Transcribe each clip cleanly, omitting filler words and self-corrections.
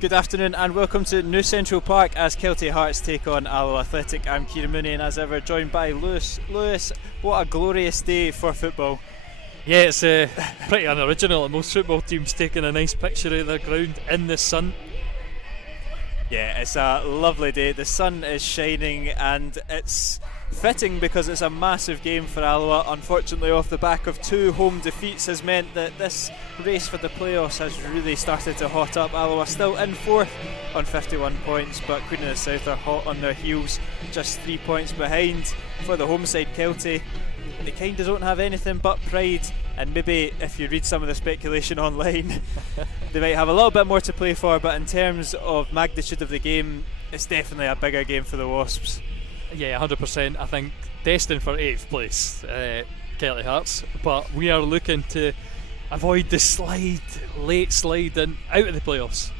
Good afternoon and welcome to New Central Park as Kelty Hearts take on Alloa Athletic. I'm Kieran Mooney and as ever joined by Lewis. Lewis, what a glorious day for football. Yeah, it's pretty unoriginal. Most football teams taking a nice picture of their ground in the sun. Yeah, it's a lovely day. The sun is shining and it's fitting because it's a massive game for Alloa. Unfortunately, off the back of two home defeats has meant that this race for the playoffs has really started to hot up. Alloa still in fourth on 51 points, but Queen of the South are hot on their heels, just 3 points behind. For the home side, Kelty, they kind of don't have anything but pride, and maybe if you read some of the speculation online they might have a little bit more to play for, but in terms of magnitude of the game, it's definitely a bigger game for the Wasps. Yeah, 100%. I think destined for 8th place, Kelty Hearts, but we are looking to avoid the late slide and out of the playoffs.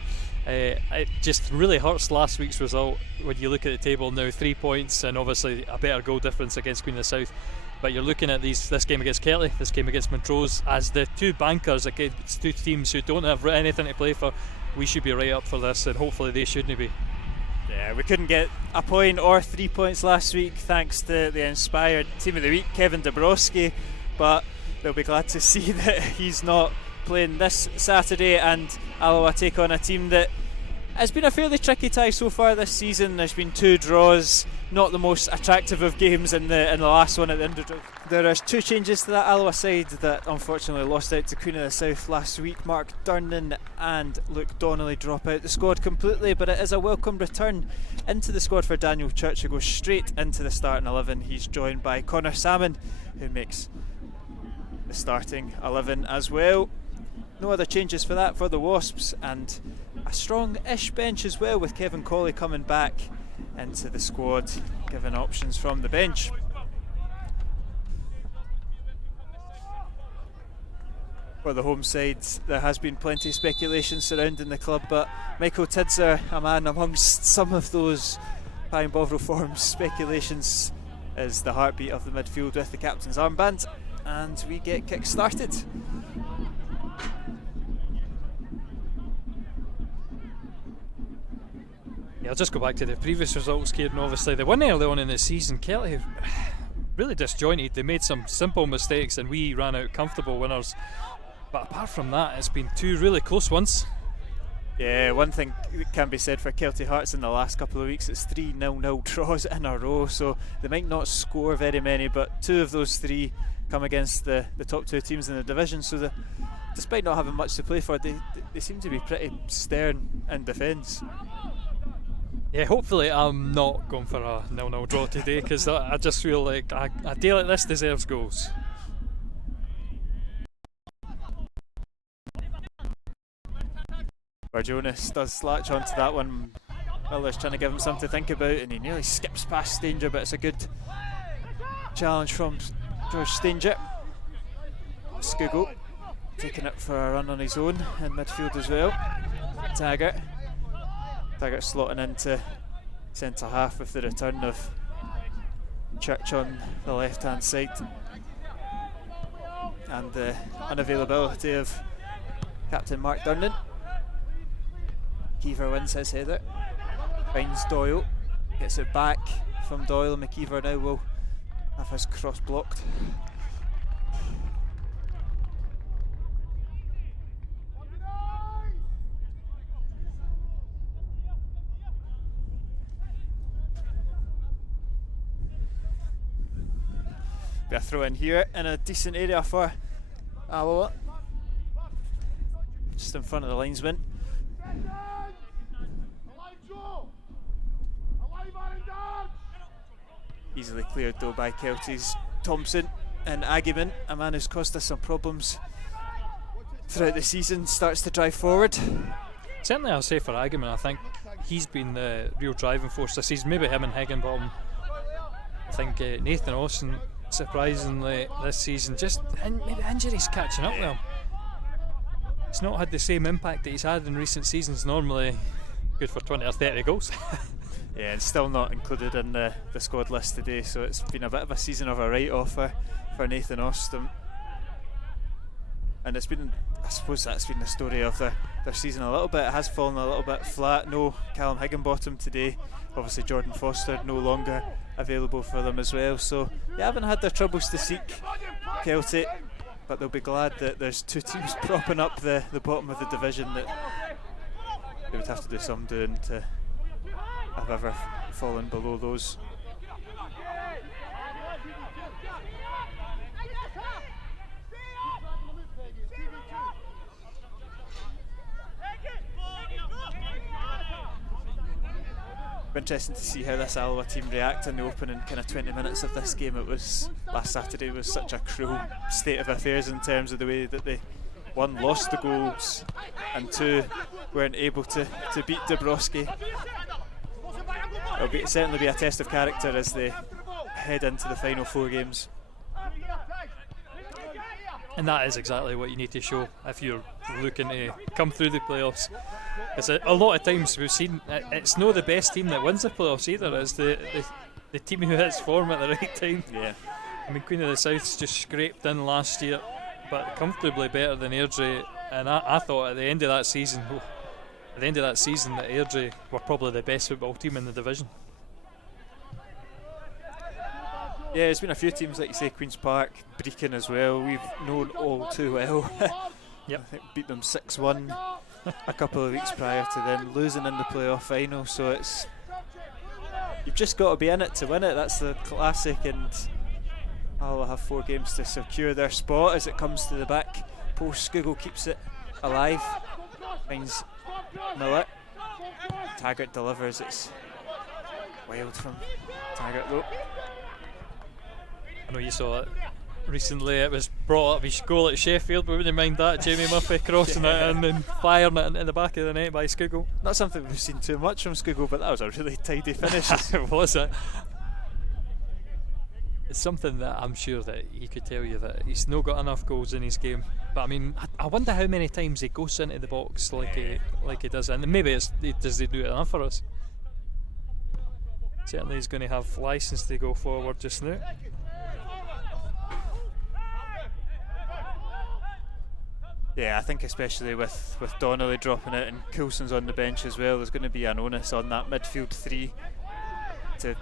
It just really hurts last week's result when you look at the table now, 3 points and obviously a better goal difference against Queen of the South. But you're looking at this game against Kelty, this game against Montrose, as the two bankers against two teams who don't have anything to play for. We should be right up for this, and hopefully they shouldn't be. Yeah, we couldn't get a point or 3 points last week thanks to the inspired team of the week, Kevin Dabrowski, but they'll be glad to see that he's not playing this Saturday, and Alloa take on a team that has been a fairly tricky tie so far this season. There's been 2 draws, not the most attractive of games in the last one at the Underdog. There are 2 changes to that Alloa side that unfortunately lost out to Queen of the South last week. Mark Durnan and Luke Donnelly drop out the squad completely, but it is a welcome return into the squad for Daniel Church, who goes straight into the starting 11. He's joined by Connor Salmon, who makes the starting 11 as well. No other changes for that for the Wasps, and a strong-ish bench as well, with Kevin Colley coming back into the squad, given options from the bench. For the home side, there has been plenty of speculation surrounding the club, but Michael Tidser, a man amongst some of those Pine Bovril forms speculations, is the heartbeat of the midfield with the captain's armband, and we get kick-started. Yeah, I'll just go back to the previous results, Kieran. Obviously, they won early on in the season. Kelty really disjointed. They made some simple mistakes and we ran out comfortable winners. But apart from that, it's been 2 really close ones. Yeah, one thing that can be said for Kelty Hearts in the last couple of weeks, it's 3 0-0 draws in a row, so they might not score very many, but 2 of those 3 come against the top 2 teams in the division, so despite not having much to play for, they seem to be pretty stern in defence. Yeah, hopefully I'm not going for a 0-0 draw today, because I just feel like a day like this deserves goals. Jonas does latch onto that one. Miller's trying to give him something to think about, and he nearly skips past Stanger, but it's a good challenge from George Stanger. Skugel taking it for a run on his own in midfield as well. Taggart slotting into centre half with the return of Church on the left hand side, and the unavailability of Captain Mark Durnan. McKeever wins his header, finds Doyle, gets it back from Doyle, and McKeever now will have his cross blocked. Be a throw in here in a decent area for Alloa, just in front of the linesman. Easily cleared though by Kelty's Thompson, and Agyeman, a man who's caused us some problems throughout the season, starts to drive forward. Certainly I'll say for Agyeman, I think he's been the real driving force this season, maybe him and Higginbottom. I think Nathan Austin, surprisingly this season, just maybe injuries catching up with him. He's not had the same impact that he's had in recent seasons, normally good for 20 or 30 goals. Yeah, and still not included in the squad list today, so it's been a bit of a season of a write-off for Nathan Austin. And it's been, I suppose that's been the story of their season a little bit. It has fallen a little bit flat. No Callum Higginbottom today. Obviously Jordan Foster no longer available for them as well. So they haven't had their troubles to seek, Kelty, but they'll be glad that there's two teams propping up the bottom of the division that they would have to do some doing to have ever fallen below those. Interesting to see how this Alloa team react in the opening kind of 20 minutes of this game. It was last Saturday was such a cruel state of affairs in terms of the way that they, one, lost the goals, and two, weren't able to beat Dabrowski. It'll certainly be a test of character as they head into the final 4 games. And that is exactly what you need to show if you're looking to come through the playoffs. Because a lot of times we've seen it's not the best team that wins the playoffs either. It's the team who hits form at the right time. Yeah. I mean, Queen of the South's just scraped in last year, but comfortably better than Airdrie. And I thought at the end of that season, that Airdrie were probably the best football team in the division. Yeah, there's been a few teams, like you say, Queen's Park, Brecon as well, we've known all too well. Yep. I think beat them 6-1 a couple of weeks prior to then losing in the playoff final, so it's, you've just got to be in it to win it. That's the classic, and I'll have 4 games to secure their spot as it comes to the back post. Scougall keeps it alive, finds Miller, Taggart delivers. It's wild from Taggart though. I know you saw it recently. It was brought up his goal at Sheffield, but wouldn't mind that. Jamie Murphy crossing it in and firing it into the back of the net by Scougall. Not something we've seen too much from Scougall, but that was a really tidy finish. Was it? It's something that I'm sure that he could tell you that he's not got enough goals in his game. But I mean, I wonder how many times he goes into the box like he does, and maybe does he do it enough for us? Certainly he's going to have licence to go forward just now. Yeah, I think especially with Donnelly dropping it and Coulson's on the bench as well, there's going to be an onus on that midfield 3 to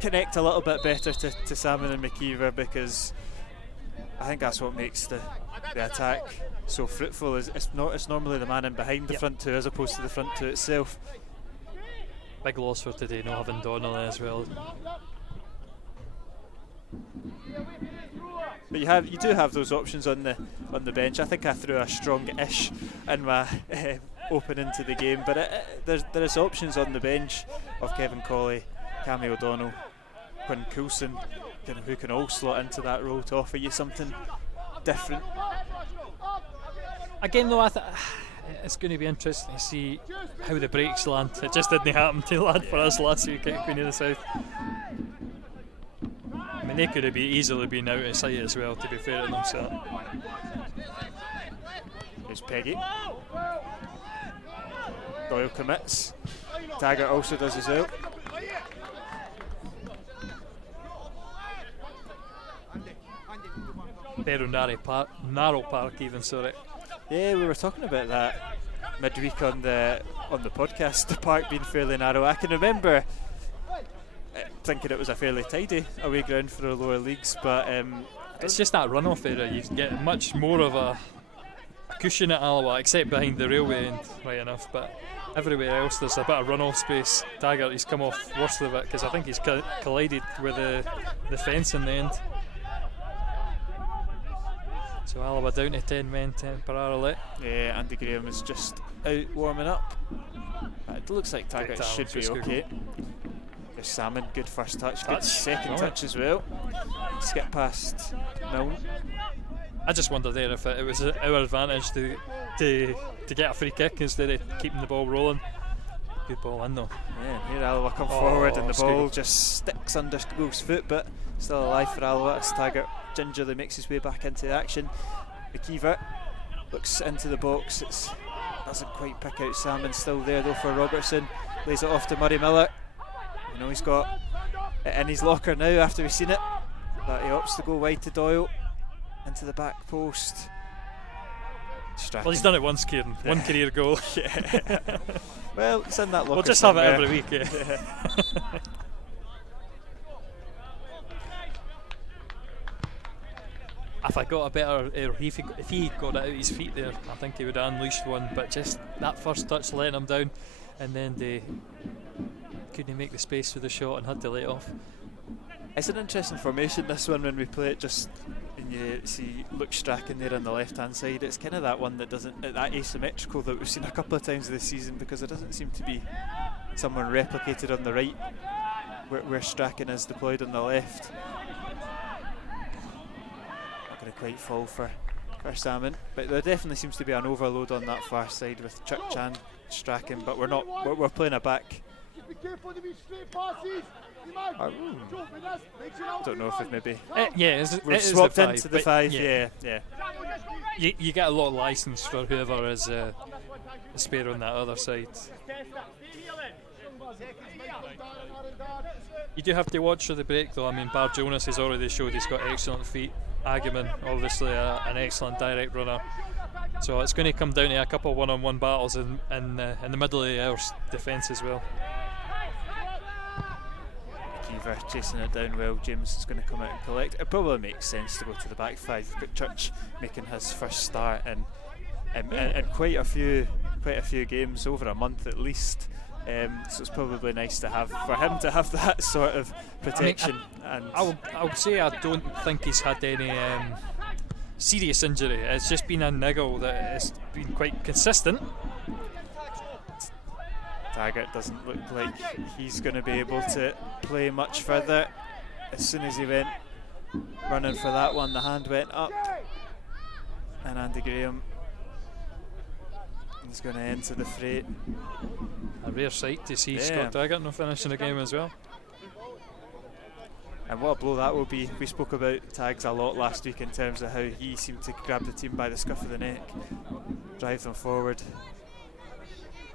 connect a little bit better to Salmon and McKeever, because I think that's what makes the attack so fruitful. It's normally the man in behind the front 2 as opposed to the front 2 itself. Big loss for today, not having Donnelly as well. But you do have those options on the bench. I think I threw a strong-ish in my opening to the game, but there's options on the bench of Kevin Colley, Cammy O'Donnell, Quinn Coulson, who can all slot into that role to offer you something different. Again though, it's going to be interesting to see how the breaks land. It just didn't happen to land for us last week at Queen of the South. I mean, they could have easily been out of sight as well, to be fair to them. So. Here's Peggy. Doyle commits. Taggart also does as well. Very narrow park even, sorry. Yeah, we were talking about that midweek on the podcast, the park being fairly narrow. I can remember thinking it was a fairly tidy away ground for the lower leagues, but it's just that runoff area. You get much more of a cushion at Alloa, except behind the railway end, right enough, but everywhere else there's a bit of runoff space. Taggart, he's come off worst of it because I think he's collided with the fence in the end. So Alloa down to 10 men temporarily. Yeah, Andy Graham is just out warming up. It looks like Taggart should be okay. There's Salmon, good first touch, good second touch as well. Skip past Milne. I just wonder there if it was our advantage to get a free kick instead of keeping the ball rolling. Good ball in though. Yeah, here Alloa come forward and the ball just sticks under Scougall's foot, but still alive for Alloa as Taggart gingerly makes his way back into the action. McKeever looks into the box, doesn't quite pick out Salmon, still there though for Robertson, lays it off to Murray Miller. You know, he's got it in his locker now after we've seen it, but he opts to go wide to Doyle into the back post. Strachan. Well, he's done it once, Kieran. One career goal. Well, it's in that locker. We'll just have it somewhere. every week. Yeah. If I got a better, or if he got it out his feet there, I think he would have unleashed one. But just that first touch letting him down, and then they couldn't make the space for the shot and had to let it off. It's an interesting formation, this one, when we play it. Just when you see Luke Strachan there on the left hand side, it's kind of that one that doesn't, that asymmetrical that we've seen a couple of times this season, because there doesn't seem to be someone replicated on the right where Strachan is deployed on the left. Not going to quite fall for Salmon, but there definitely seems to be an overload on that far side with Church and Strachan, but we're playing a back. I don't know if we've maybe we've swapped into the 5. Yeah. You get a lot of licence for whoever is spare on that other side. You do have to watch for the break though. I mean, Bar Jonas has already showed he's got excellent feet. Agaman, obviously an excellent direct runner. So it's going to come down to a couple of one-on-one battles in the middle of our defence as well. Keever chasing it down well. James is going to come out and collect. It probably makes sense to go to the back 5. You've got Church making his first start in quite a few games, over a month at least. So it's probably nice to have for him to have that sort of protection. I would say I don't think he's had any serious injury. It's just been a niggle that has been quite consistent. Taggart doesn't look like he's going to be able to play much further. As soon as he went running for that one, the hand went up, and Andy Graham is going to enter the fray. A rare sight to see Scott Taggart not finishing the game as well. And what a blow that will be. We spoke about Tags a lot last week in terms of how he seemed to grab the team by the scruff of the neck, drive them forward.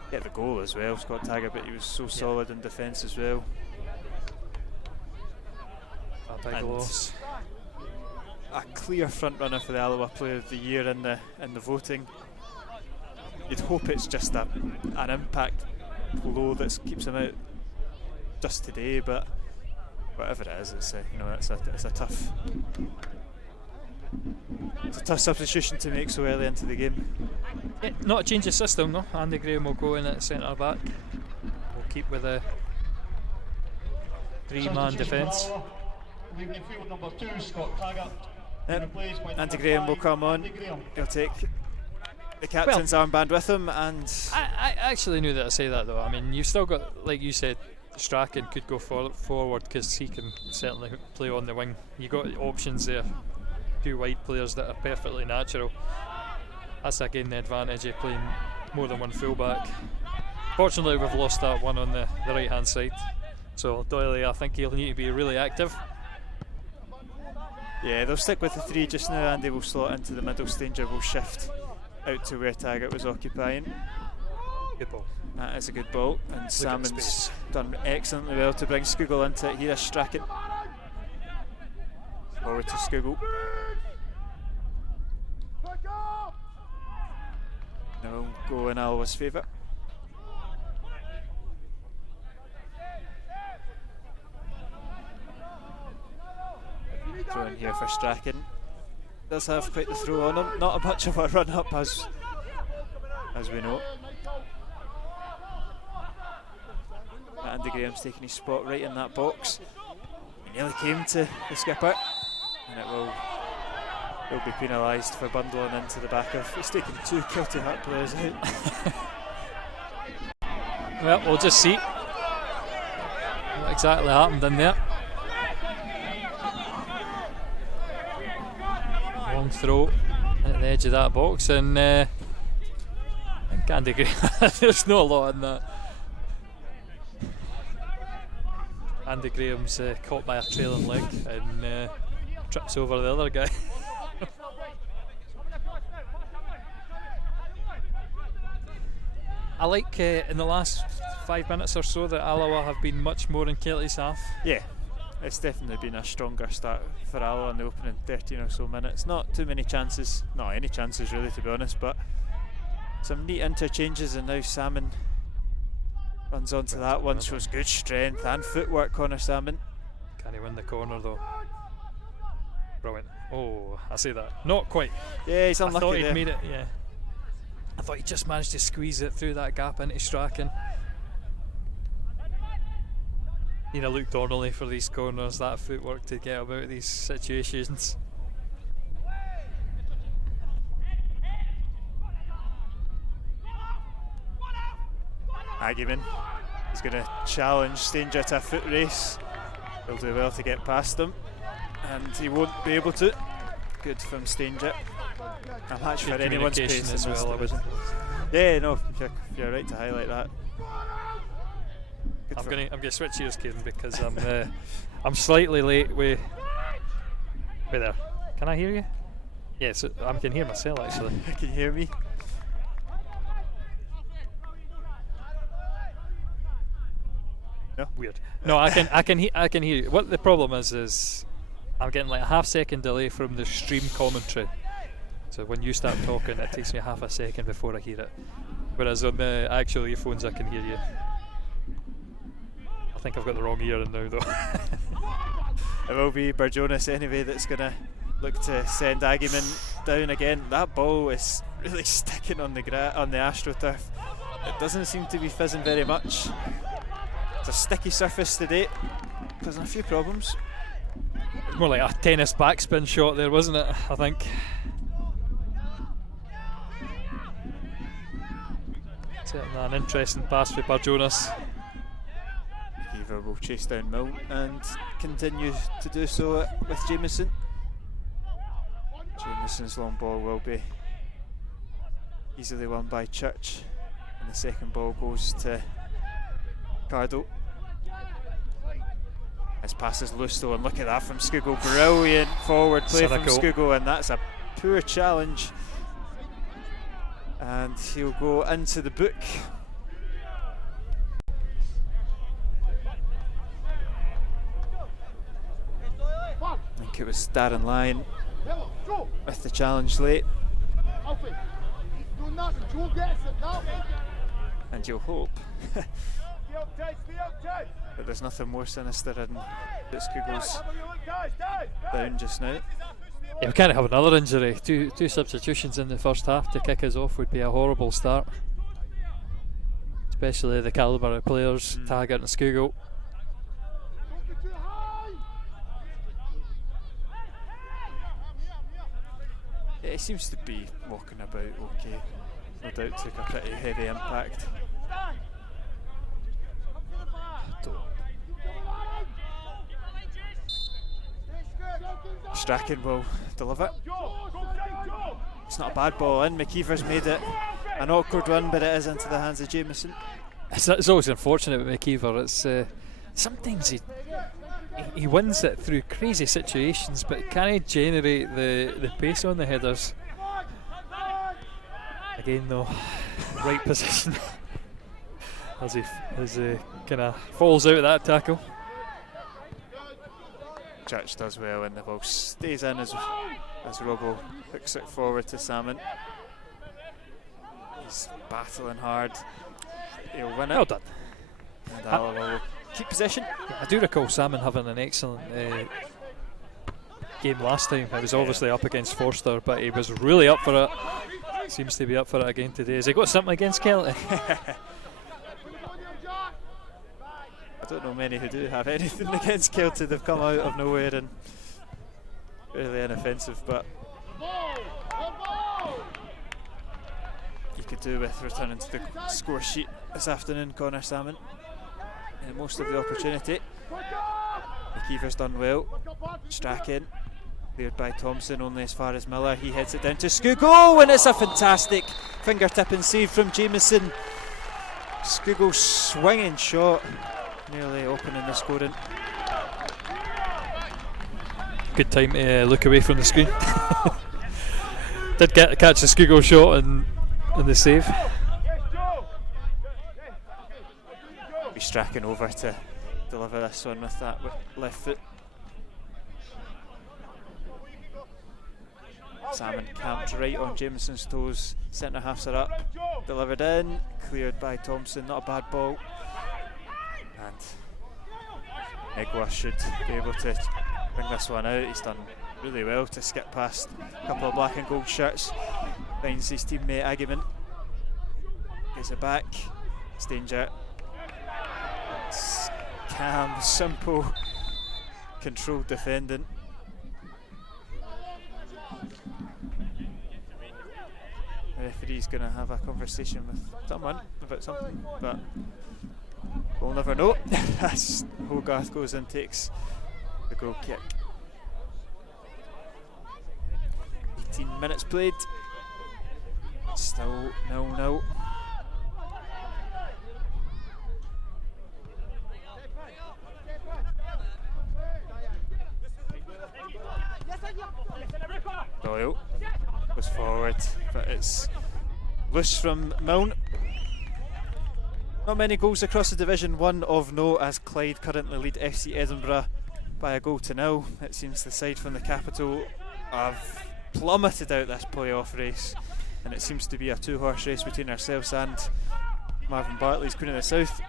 Get the goal as well, Scott Taggart, but he was so solid in defence as well. A big loss. A clear front runner for the Alloa Player of the Year in the voting. You'd hope it's just an impact blow that keeps him out just today, but whatever it is, it's a tough. It's a tough substitution to make so early into the game. Yeah, not a change of system, no. Andy Graham will go in at centre back. We'll keep with a 3-man defence. Andy Graham will come on. He'll take the captain's armband with him, and I actually knew that I say that though. I mean, you've still got, like you said, Strachan could go forward because he can certainly play on the wing. You got options there. 2 wide players that are perfectly natural. That's again the advantage of playing more than one fullback. Fortunately, we've lost that one on the right hand side, so Doyley, I think he'll need to be really active. Yeah, they'll stick with the 3 just now. Andy will slot into the middle. Stanger will shift out to where Taggart was occupying. Good ball. That is a good ball, and Salmon's done excellently well to bring Skugel into it. Here is Strachan. Forward to Skugel. Now we'll go in Alloa's favour. Throw in here for Strachan. Does have quite the throw on him. Not a much of a run up as we know. Andy Graham's taking his spot right in that box. He nearly came to the skipper, and it will be penalised for bundling into the back of. He's taken 2 Kelty Heart players out. Well, we'll just see what exactly happened in there. Long throw at the edge of that box, and Andy Graham, there's not a lot in that. Andy Graham's caught by a trailing leg and trips over the other guy. I like in the last 5 minutes or so that Alloa have been much more in Kelty's half. Yeah, it's definitely been a stronger start for Alloa in the opening 13 or so minutes. Not too many chances, not any chances really, to be honest, but some neat interchanges, and now Salmon runs onto that one. Shows good strength and footwork, Connor Salmon. Can he win the corner though? Brilliant. Oh, I see that. Not quite. Yeah, he's unlucky. I thought he'd there. made it, yeah. I thought he just managed to squeeze it through that gap into Strachan. You know, look Donnelly for these corners, that footwork to get about these situations. Agyeman, he's going to challenge Stanger to a foot race. He'll do well to get past him, and he won't be able to. Good from Stanger. A match for anyone's pace as well, I would. Yeah, no, you're right to highlight that. I'm gonna switch ears, Kieran, because I'm slightly late. Wait there. Can I hear you? Yes, I can hear myself actually. Can you hear me? No. Weird. No, I can hear you. What the problem is I'm getting like a half-second delay from the stream commentary. So when you start talking, it takes me half a second before I hear it. Whereas on the actual earphones, I can hear you. I think I've got the wrong ear in now, though. It will be Burjonas anyway that's going to look to send Agyeman down again. That ball is really sticking on the AstroTurf. It doesn't seem to be fizzing very much. It's a sticky surface today, causing a few problems. It's more like a tennis backspin shot there, wasn't it? I think. Certainly an interesting pass for Burjonas. Kiva will chase down Milne and continue to do so with Jameson. Jameson's long ball will be easily won by Church, and the second ball goes to Cardo. His pass is loose though, and look at that from Skugel. Brilliant forward play from Skugel, and that's a poor challenge. And he'll go into the book. I think it was Darren Lyon with the challenge late. And you'll hope but there's nothing more sinister than that Skugel's down just now. Yeah, we can't have another injury. Two substitutions in the first half to kick us off would be a horrible start. Especially the calibre of players, Taggart and Skugel. Yeah, he seems to be walking about okay. No doubt took a pretty heavy impact. Strachan will deliver. It's not a bad ball in. McKeever's made it an awkward one, but it is into the hands of Jameson. It's always unfortunate with McKeever. It's sometimes he wins it through crazy situations, but can he generate the pace on the headers? Again though, right position as he kind of falls out of that tackle. Church does well, and the ball stays in as Robbo hooks it forward to Salmon. He's battling hard. He'll win it. Well done. And Alloa will keep possession. I do recall Salmon having an excellent game last time. It was obviously up against Forster, but he was really up for it. Seems to be up for it again today. Has he got something against Kelty? I don't know many who do have anything against Kelty. They've come out of nowhere and really inoffensive, but you could do with returning to the score sheet this afternoon, Connor Salmon. And most of the opportunity. McKeever's done well. Strachan, cleared by Thompson, only as far as Miller. He heads it down to Skugel, and it's a fantastic fingertip and save from Jameson. Skugel swinging shot, nearly opening the scoring. Good time to look away from the screen. Did catch the Skugel shot and the save. Be Strachan over to deliver this one with that left foot. Salmon camped right on Jameson's toes. Centre halves are up. Delivered in. Cleared by Thompson. Not a bad ball. And Igwa should be able to bring this one out. He's done really well to skip past a couple of black and gold shirts. Finds his teammate Agyeman. Gets it back. It's danger. It's calm, simple, controlled defending. The referee's going to have a conversation with someone about something, but we'll never know as Hogarth goes and takes the goal kick. 18 minutes played. Still 0-0. Doyle goes forward, but it's loose from Milne. Not many goals across the Division 1 of note, as Clyde currently lead FC Edinburgh by a goal to 0. It seems the side from the capital have plummeted out this playoff race, and it seems to be a two-horse race between ourselves and Marvin Bartley's Queen of the South.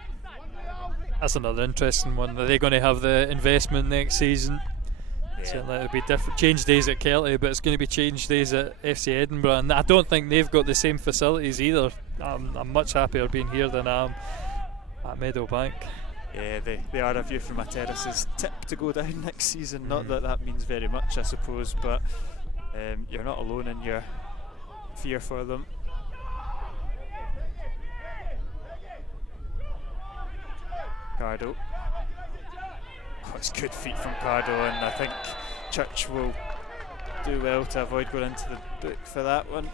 That's another interesting one. Are they going to have the investment next season? Yeah. Certainly it'll be different. Change days at Kelty, but it's going to be change days at FC Edinburgh, and I don't think they've got the same facilities either. I'm much happier being here than I am at Meadowbank. Yeah, they are a view from a terrace's tip to go down next season. Not that that means very much, I suppose, but you're not alone in your fear for them. Cardo. Oh, it's good feet from Cardo, and I think Church will do well to avoid going into the book for that one.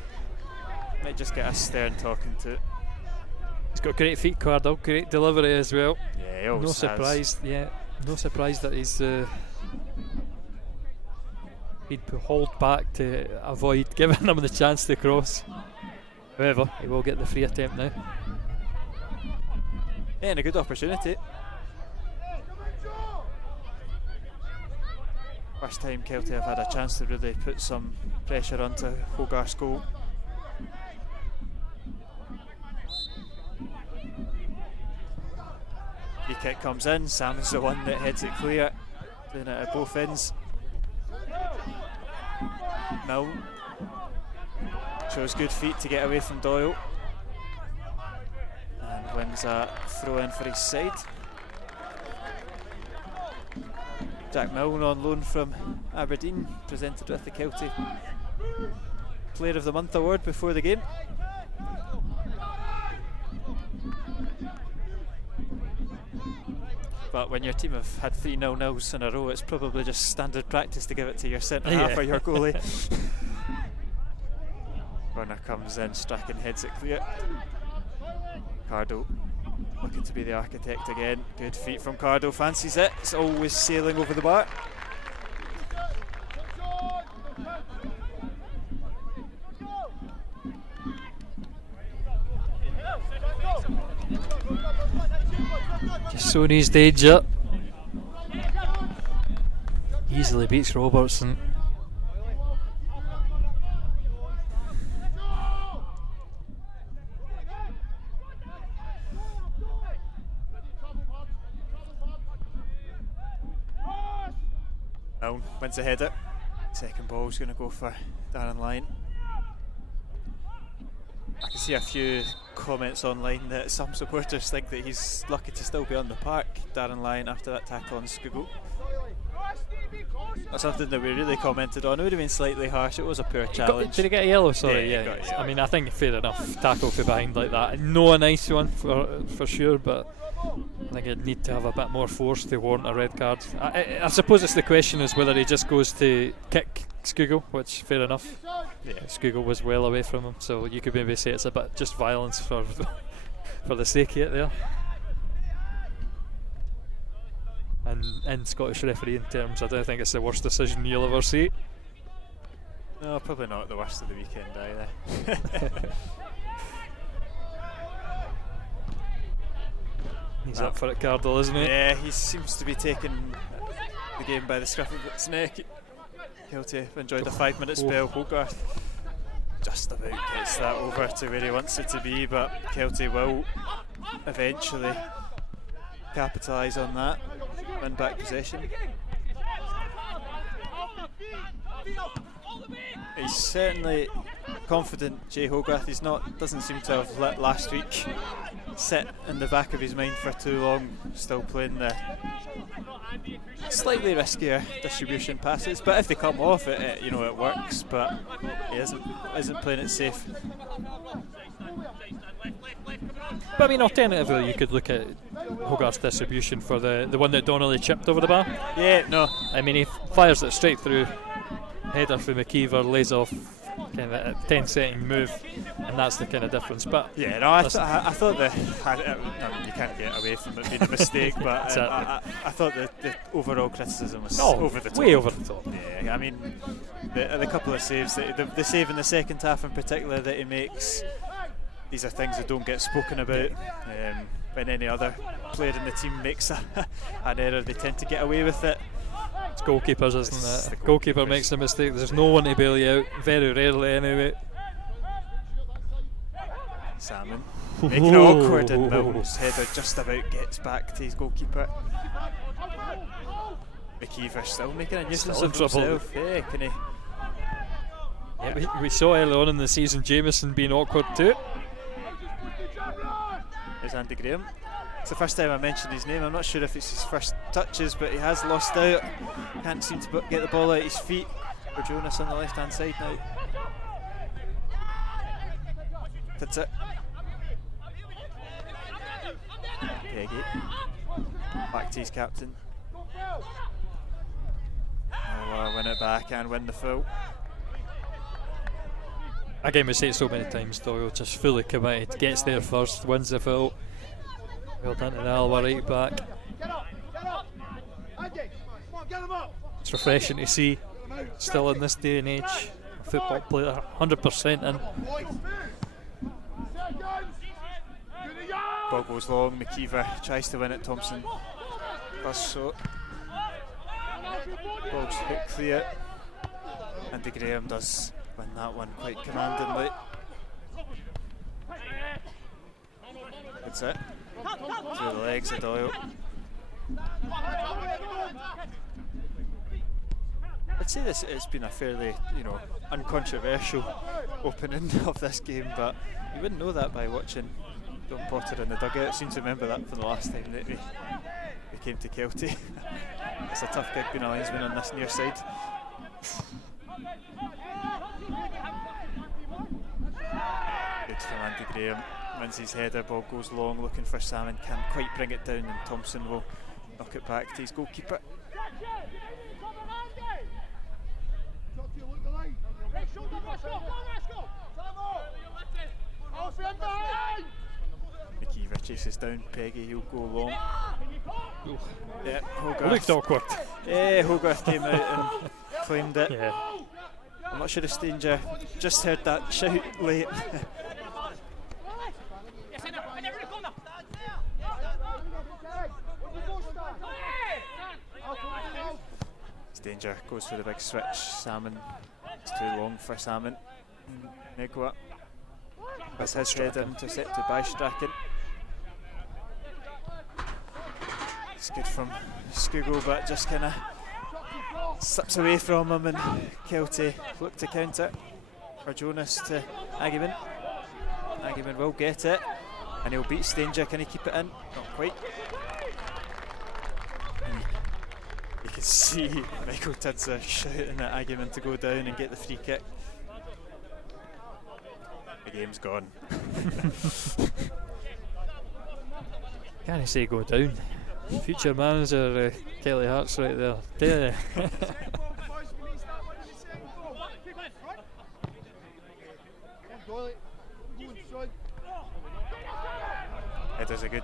Might just get a stern talking to. He's got great feet, Cardo. Great delivery as well. Yeah, he always has. No surprise that he's he'd hold back to avoid giving him the chance to cross. However, he will get the free attempt now. Yeah, and a good opportunity. First time Kelty have had a chance to really put some pressure onto Hogarth's goal. Free kick comes in, Sam's the one that heads it clear, doing it at both ends. Milne shows good feet to get away from Doyle and wins a throw in for his side. Jack Milne on loan from Aberdeen, presented with the Kelty Player of the Month award before the game. But when your team have had 3 0-0s in a row, it's probably just standard practice to give it to your centre half or your goalie. Corner comes in, Strachan heads it clear. Cardo looking to be the architect again. Good feet from Cardo, fancies it. It's always sailing over the bar. Just so needs danger. Easily beats Robertson. Milne wins the header. Second ball's going to go for Darren Lyon. I can see a few comments online that some supporters think that he's lucky to still be on the park, Darren Lyon, after that tackle on Skugel. That's something that we really commented on. It would have been slightly harsh. It was a poor challenge. Did he get a yellow? Sorry, Yeah, yeah. he got a yellow. I mean, I think fair enough. Tackle for behind like that. No a nice one for sure, but I think he'd need to have a bit more force to warrant a red card. I suppose it's the question is whether he just goes to kick Skugel, which fair enough. Yeah, Skugel was well away from him, so you could maybe say it's a bit just violence for for the sake of it there. And in Scottish refereeing terms, I don't think it's the worst decision you'll ever see. No, probably not the worst of the weekend either. He's up for it, Cardle, isn't he? Yeah, he seems to be taking the game by the scruff of its neck. Kelty enjoyed a 5-minute spell. Hogarth just about gets that over to where he wants it to be, but Kelty will eventually capitalise on that, win back possession. He's certainly confident, Jay Hogarth. He's doesn't seem to have let last week sit in the back of his mind for too long, still playing the slightly riskier distribution passes, but if they come off it, you know, it works, but he isn't playing it safe. But I mean, alternatively, you could look at Hogarth's distribution for the one that Donnelly chipped over the bar. Yeah, no. I mean, he fires it straight through, header for McKeever, lays off, kind of a 10-second move, and that's the kind of difference. But yeah, no, I thought you can't get away from it being a mistake, but I thought the overall criticism was over the top. Way over the top. Yeah, I mean, the couple of saves, the save in the second half in particular that he makes, these are things that don't get spoken about. When any other player in the team makes an error, they tend to get away with it. It's goalkeepers, isn't it? The goalkeeper makes a mistake, there's no one to bail you out, very rarely anyway. Salmon making it awkward, and Mills' header just about gets back to his goalkeeper. McKeever still making a nuisance of himself. Yeah, can he? Yeah, we saw early on in the season Jameson being awkward too. There's Andy Graham. It's the first time I mentioned his name. I'm not sure if it's his first touches, but he has lost out. Can't seem to get the ball out of his feet. For Jonas on the left hand side now. That's it. Peggy. Back to his captain. Alloa win it back and win the full. Again, we say it so many times, Doyle, just fully committed, gets there first, wins the full. Well done to the Alloa right back. It's refreshing to see, still in this day and age, a football player 100% in. Ball goes long, McKeever tries to win it, Thompson does so. Ball's hit clear. Andy Graham does win that one quite commandingly. That's it. Through the legs of Doyle. I'd say it's been a fairly, uncontroversial opening of this game, but you wouldn't know that by watching Don Potter in the dugout. I seem to remember that from the last time that we came to Kelty. It's a tough gig being a linesman on this near side. Good from Andy Graham. Wins his header, ball goes long, looking for Salmon, can't quite bring it down, and Thompson will knock it back to his goalkeeper. McKeever chases down Peggy, he'll go long. Ooh. Yeah, Hogarth. Looked awkward. Yeah, Hogarth came out and claimed it. Yeah. I'm not sure if Stanger just heard that shout late. Stanger goes for the big switch. Salmon, it's too long for Salmon. Negwa has his head intercepted by Strachan. It's good from Skugel, but just kind of slips away from him, and Kelty look to counter for Jonas to Agyeman. Agyeman will get it, and he'll beat Stanger. Can he keep it in? Not quite. You can see Michael Tidser shouting at Agyeman to go down and get the free kick. The game's gone. Can I say go down? Future manager Kelly Hearts right there. It does a good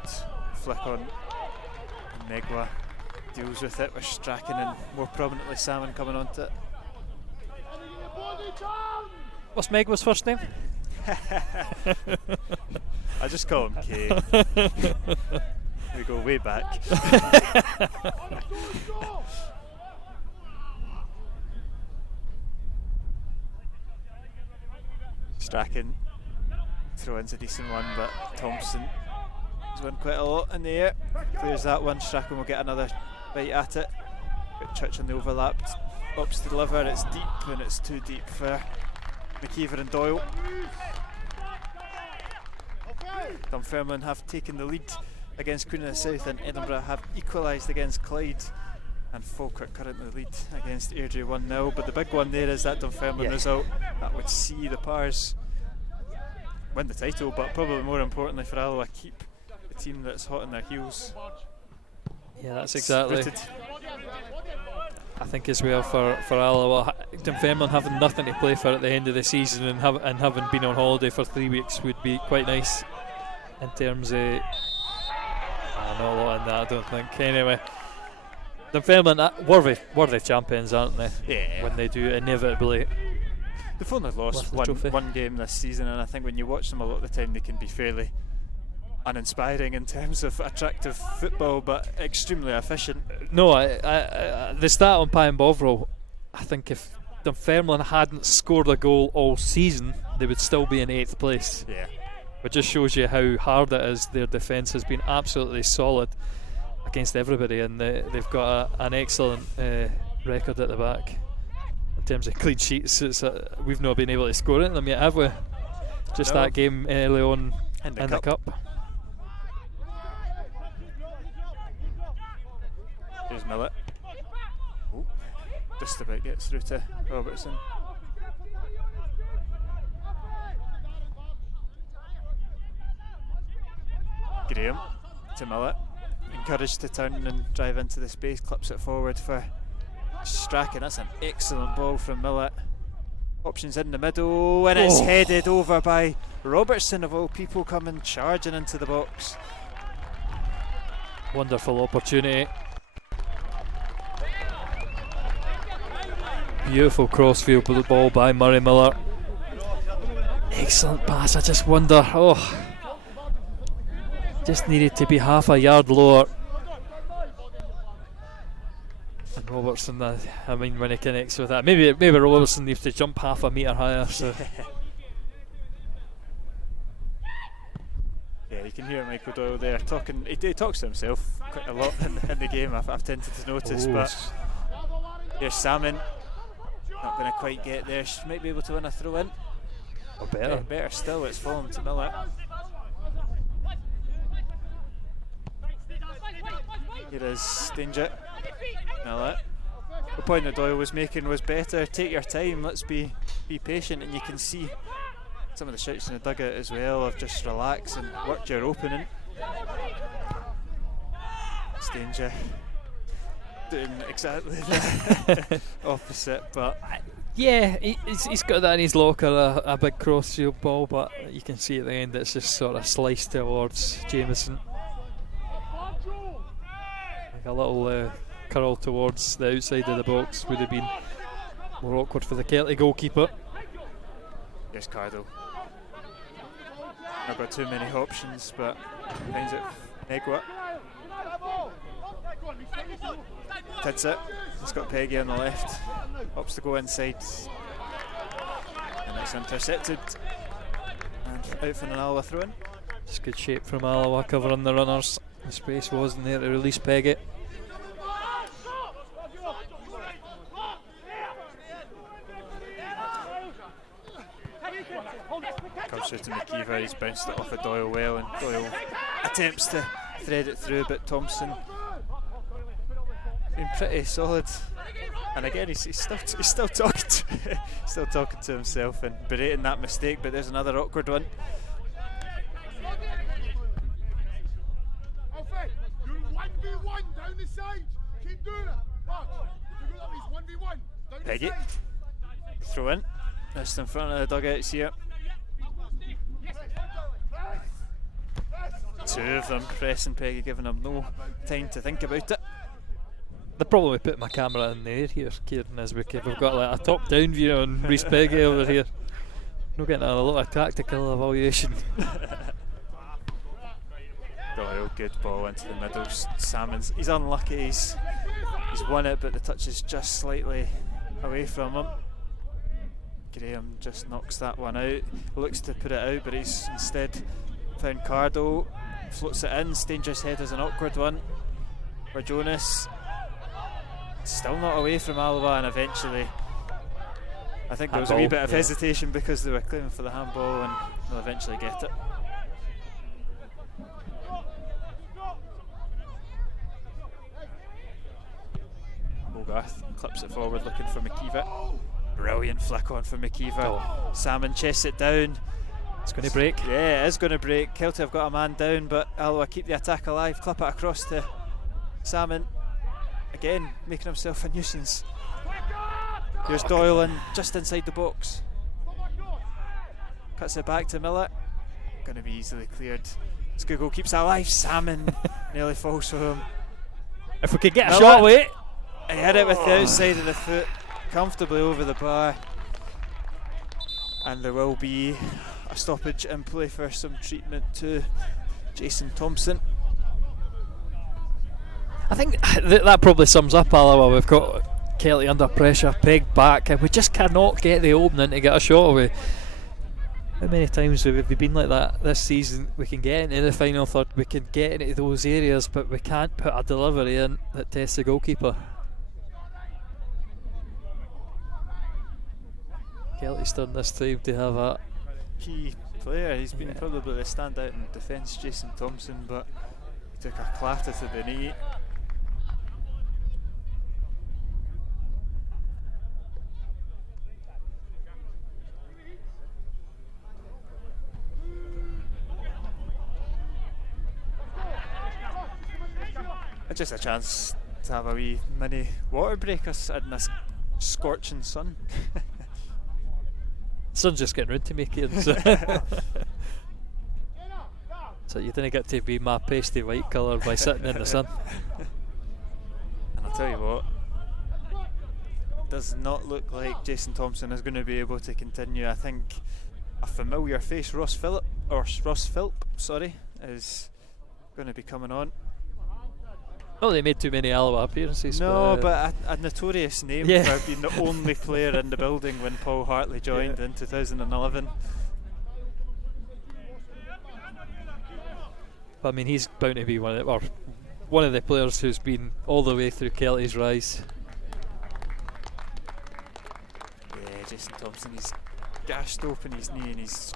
flick on. Megwa deals with it with Strachan and more prominently Salmon coming onto it. What's Megwa's first name? I just call him K. We go way back. Strachan throw-in's a decent one, but Thompson has won quite a lot in the air. Clears that one. Strachan will get another bite at it. Got Church on the overlap. Ups to deliver. It's deep, and it's too deep for McKeever and Doyle. Dunfermline have taken the lead against Queen of the South, and Edinburgh have equalised against Clyde, and Falkirk currently lead against Airdrie 1-0. But the big one there is that Dunfermline result that would see the Pars win the title, but probably more importantly for Alloa, keep the team that's hot on their heels. Yeah, that's exactly. I think as well for Alloa, Dunfermline having nothing to play for at the end of the season and having been on holiday for 3 weeks would be quite nice in terms of. Not a lot in that, I don't think. Anyway, Dunfermline worthy champions, aren't they? Yeah. When they do inevitably. They've only lost one game this season, and I think when you watch them a lot of the time, they can be fairly uninspiring in terms of attractive football, but extremely efficient. No, the stat on Pine Bovril, I think if Dunfermline hadn't scored a goal all season, they would still be in 8th place. Yeah. It just shows you how hard it is. Their defence has been absolutely solid against everybody, and they've got an excellent record at the back. In terms of clean sheets, we've not been able to score in them yet, have we? Just that game early on in the cup. There's Millett. Oh, just about gets through to Robertson. Graham to Millett. Encouraged to turn and drive into the space, clips it forward for Strachan. That's an excellent ball from Millett. Options in the middle, and it's headed over by Robertson, of all people, coming charging into the box. Wonderful opportunity. Beautiful crossfield ball by Murray Miller. Excellent pass. I just wonder, just needed to be half a yard lower. And Robertson, I mean, when he connects with that, maybe Robertson needs to jump half a metre higher. So. Yeah, you can hear Michael Doyle there talking. He talks to himself quite a lot in the game. I've tended to notice. But here's Salmon, not going to quite get there. She might be able to win a throw in. Or better. Better still. It's fallen to Millett. Here is danger. Millett. The point that Doyle was making was better. Take your time. Let's be patient, and you can see some of the shouts in the dugout as well of just relax and work your opening. It's danger. Doing exactly the opposite, but yeah, he's got that in his locker, a big crossfield ball, but you can see at the end it's just sort of sliced towards Jameson. Like a little curl towards the outside of the box would have been more awkward for the Kelty goalkeeper. Here's Cardo. Not got too many options, but finds it. Negwa. Tids it. It's got Peggy on the left. Opts to go inside. And it's intercepted. And out for an Alloa throw in. Just good shape from Alloa covering the runners. The space wasn't there to release Peggy. Comes through to McKeever, he's bounced it off of Doyle well, and Doyle attempts to thread it through, but Thompson been pretty solid. And again, he's still talking to himself and berating that mistake. But there's another awkward one. You're 1v1 down the side. Keep doing it. Peggy, throw in. Just in front of the dugouts here. Two of them pressing Peggy, giving him no time to think about it. The problem with putting my camera in the air here, Kieran, is we've got like a top-down view on Rhys Peggy over here. Not getting a lot of tactical evaluation. Doyle, good ball into the middle. Salmon's, he's unlucky, he's won it, but the touch is just slightly away from him. Graham just knocks that one out, looks to put it out, but he's instead found Cardo, floats it in. Stanger's head is an awkward one for Jonas. Still not away from Alloa, and eventually I think there was a wee bit of hesitation because they were claiming for the handball, and they'll eventually get it. Hogarth clips it forward looking for McKeever. Brilliant flick on for McKeever. Salmon chests it down. It's going to break. Yeah, it is going to break. Kelty have got a man down, but Alloa keep the attack alive. Clip it across to Salmon. Again, making himself a nuisance. Here's Doyle in just inside the box. Cuts it back to Miller. Going to be easily cleared. Skugel keeps it alive. Salmon nearly falls for him. If we could get a Miller, shot away. He hit it with the outside of the foot, comfortably over the bar. And there will be a stoppage in play for some treatment to Jason Thompson. I think that probably sums up Alloa. We've got Kelty under pressure, pegged back, and we just cannot get the opening to get a shot away. How many times have we been like that this season? We can get into the final third, we can get into those areas, but we can't put a delivery in that tests the goalkeeper. Kelty's turn this time to have a key player. He's been probably the standout in defence, Jason Thompson, but he took a clatter to the knee. Just a chance to have a wee mini water break in this scorching sun. Sun's just getting round to me, Kieran. So you didn't get to be my pasty white colour by sitting in the sun. And I'll tell you what, does not look like Jason Thompson is going to be able to continue. I think a familiar face, Ross Philp, is going to be coming on. Oh, they made too many Alloa appearances. No, but a notorious name for being the only player in the building when Paul Hartley joined in 2011. I mean, he's bound to be one of the players who's been all the way through Kelty's rise. Yeah, Jason Thompson, he's gashed open his knee, and he's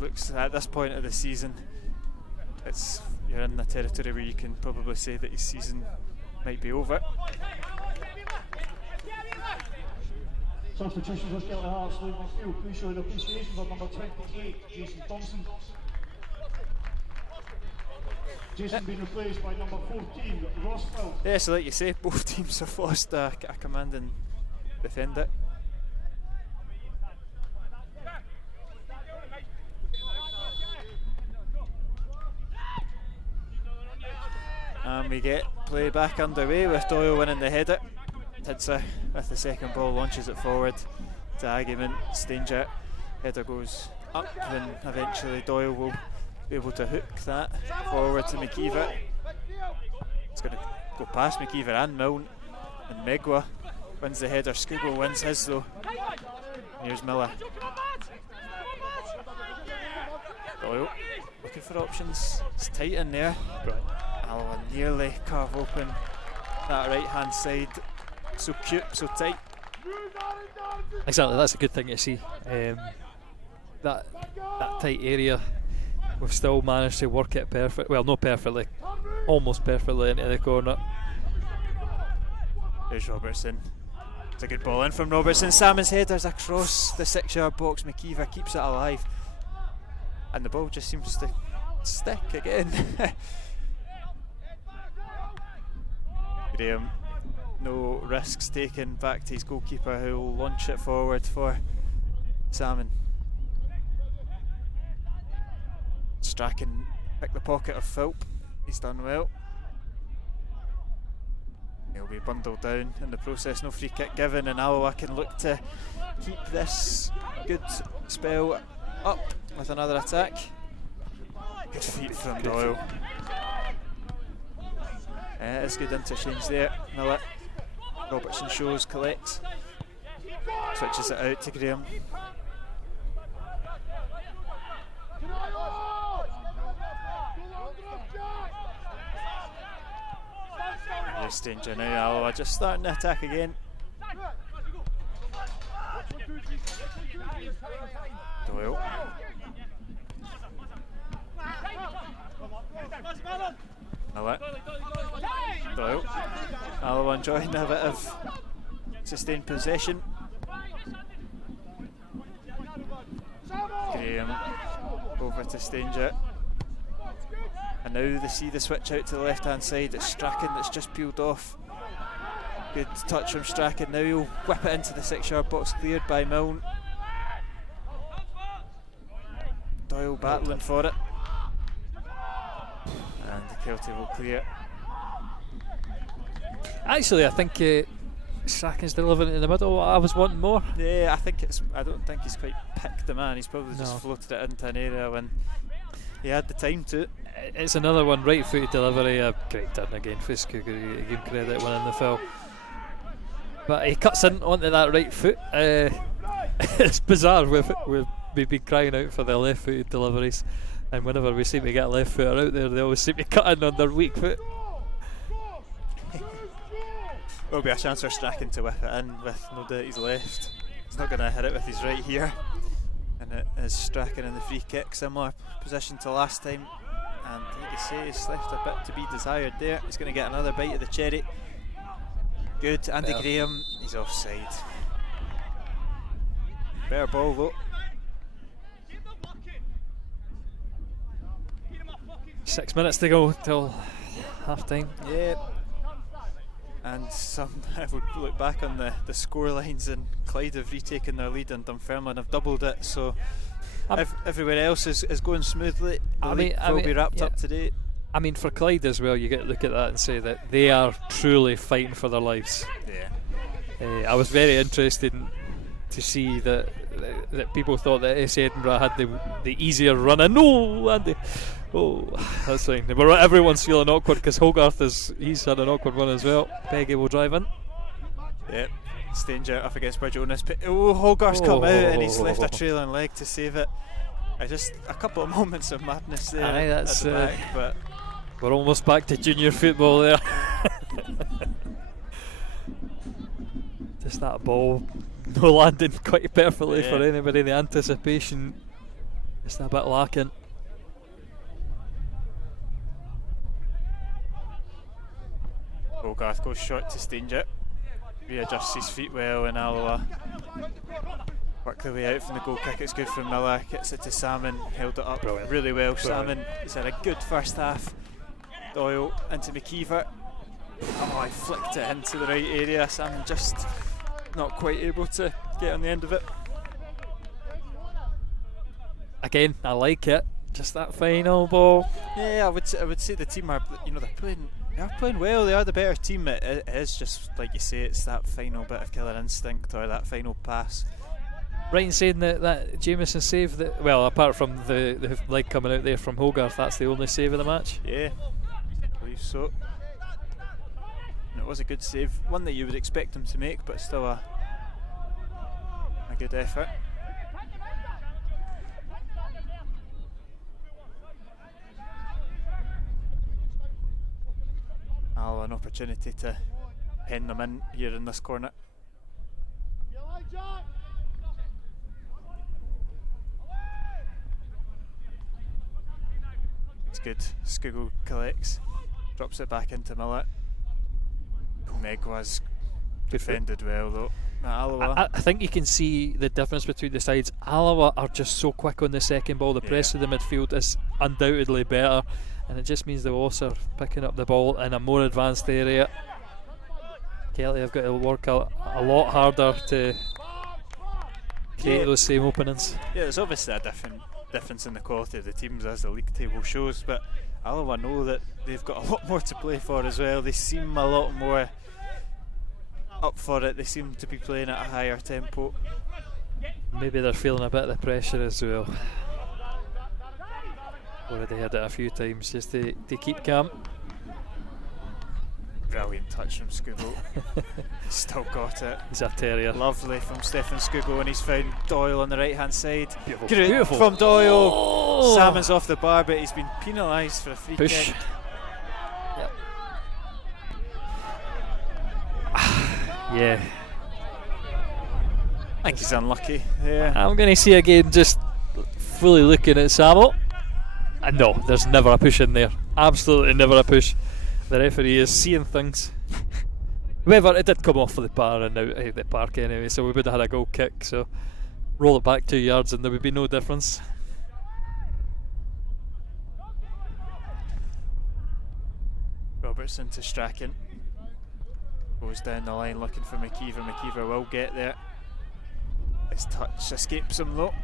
looks at this point of the season, you're in the territory where you can probably say that his season might be over. Substitutions for Kelty Hearts, leaving the field. Please show the appreciation for number 28, Jason Thompson. Jason being replaced by number 14, Ross Philp. Yeah, so like you say, both teams have lost a commanding defender. And we get play back underway with Doyle winning the header. Tidser with the second ball launches it forward to Argument. Stanger, header goes up, and eventually Doyle will be able to hook that forward to McKeever. It's going to go past McKeever and Milne, and Megwa wins the header. Skugel wins his though. And here's Miller. Doyle looking for options. It's tight in there. Alloa nearly carve open that right hand side. So cute, so tight. Exactly, that's a good thing to see. That tight area, we've still managed to work it perfect. Well, not perfectly, almost perfectly into the corner. There's Robertson. It's a good ball in from Robertson. Salmon's header's across the 6-yard box. McKeever keeps it alive, and the ball just seems to stick again. Graham, no risks taken, back to his goalkeeper, who will launch it forward for Salmon. Strachan picked the pocket of Philp, he's done well. He'll be bundled down in the process, no free kick given, and Alloa can look to keep this good spell up with another attack. Good feet from Doyle. It's good interchange there. Miller. Robertson shows, collects. Switches it out to Graham. There's danger now. Alloa just starting to attack again. Doyle. Miller. Doyle. Alloa enjoying a bit of sustained possession. Graham over to Stanger. And now they see the switch out to the left hand side. It's Strachan that's just peeled off. Good touch from Strachan. Now he'll whip it into the 6-yard box, cleared by Milne. Doyle battling for it. And the Kelty will clear. Actually, I think Strachan's delivering it in the middle. I was wanting more. Yeah, I don't think he's quite picked the man. He's probably just floated it into an area when he had the time to. It's another one, right footed delivery. A great turn again for Skugger. Give him credit winning the foul. But he cuts in onto that right foot. It's bizarre. We've been crying out for the left footed deliveries, and whenever we seem to get a left footer out there, they always seem to cut in on their weak foot. Will be a chance for Strachan to whip it in with no doubt he's left. He's not going to hit it with his right here. And it is Strachan in the free kick, similar position to last time. And like you say, he's left a bit to be desired there. He's going to get another bite of the cherry. Good, Andy Graham, he's offside. Better ball though. 6 minutes to go till half time. Yeah. And I would look back on the score lines, and Clyde have retaken their lead and Dunfermline have doubled it, so everywhere else is going smoothly. The league will be wrapped up today. I mean, for Clyde as well, you get to look at that and say that they are truly fighting for their lives. Yeah. I was very interested to see that people thought that SC Edinburgh had the easier run, and that's fine. But everyone's feeling awkward because Hogarth he's had an awkward one as well. Peggy will drive in. Yep. Stanger up against Bridge Jonas. Hogarth's come out and he's left a trailing leg to save it. Just a couple of moments of madness there at the back, but we're almost back to junior football there. Just that ball no landing quite perfectly for anybody. The anticipation just a bit lacking. Hogarth goes short to Stanger. Readjusts his feet well, and Alloa work their way out from the goal kick. It's good from Miller. Gets it to Salmon. Held it up really well. Salmon has had a good first half. Doyle into McKeever. Oh, he flicked it into the right area. Salmon just not quite able to get on the end of it. Again, I like it. Just that final ball. Yeah, I would say the team are, they're playing well. They are the better team. It is just like you say, it's that final bit of killer instinct or that final pass. Right in saying that Jameson save, apart from the leg coming out there from Hogarth, that's the only save of the match. Yeah, I believe so. And it was a good save, one that you would expect him to make, but still a good effort. An opportunity to pen them in here in this corner. It's good. Skugel collects, drops it back into Miller. Meg was defended well though. Alloa. I think you can see the difference between the sides. Alloa are just so quick on the second ball. The press of the midfield is undoubtedly better, and it just means the Wasps are picking up the ball in a more advanced area. Kelty have got to work a lot harder to create those same openings. Yeah, there's obviously a difference in the quality of the teams as the league table shows, but Alloa know that they've got a lot more to play for as well. They seem a lot more up for it. They seem to be playing at a higher tempo. Maybe they're feeling a bit of the pressure as well. Already had it a few times just to keep calm. Brilliant touch from Skugel. Still got it. He's a terrier. Lovely from Stefan Skugel, and he's found Doyle on the right hand side. Beautiful. Good Beautiful. from Doyle. Oh. Salmon's off the bar, but he's been penalised for a free Push. kick. Yep. Yeah. I think he's unlucky. Yeah. I'm going to see again, just fully looking at Samo. And no, there's never a push in there. Absolutely never a push. The referee is seeing things. However, it did come off of the bar and out of the park anyway, so we would have had a goal kick. So roll it back 2 yards and there would be no difference. Robertson to Strachan. Goes down the line looking for McKeever. McKeever will get there. His touch escapes him though.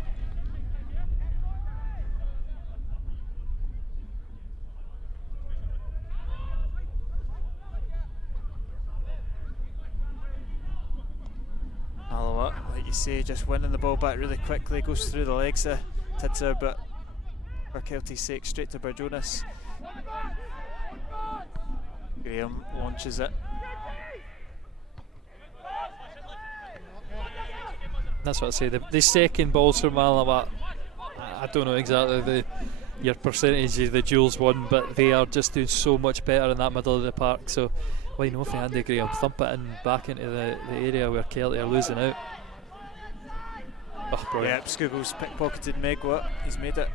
Alloa, like you say, just winning the ball back really quickly, goes through the legs of Tidser, but for Kelty's sake, straight to Barjonas. Graham launches it. That's what I say. The second balls from Alloa, I don't know exactly your percentage of the duels won, but they are just doing so much better in that middle of the park. So why not for Andy Graham thump it in back into the area where Kelty are losing out. Oh, brilliant. Yep, Skugel's pickpocketed Megwa. He's made it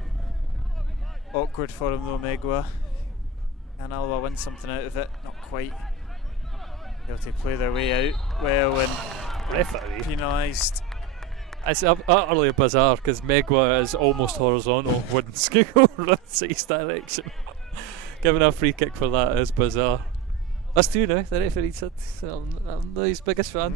awkward for him though, Megwa. Can Alloa win something out of it? Not quite. Kelty play their way out well and Referee. penalised. It's utterly bizarre because Megwa is almost horizontal when Skugel runs his direction. Giving a free kick for that is bizarre. That's two now, the referee said. I'm not his biggest fan.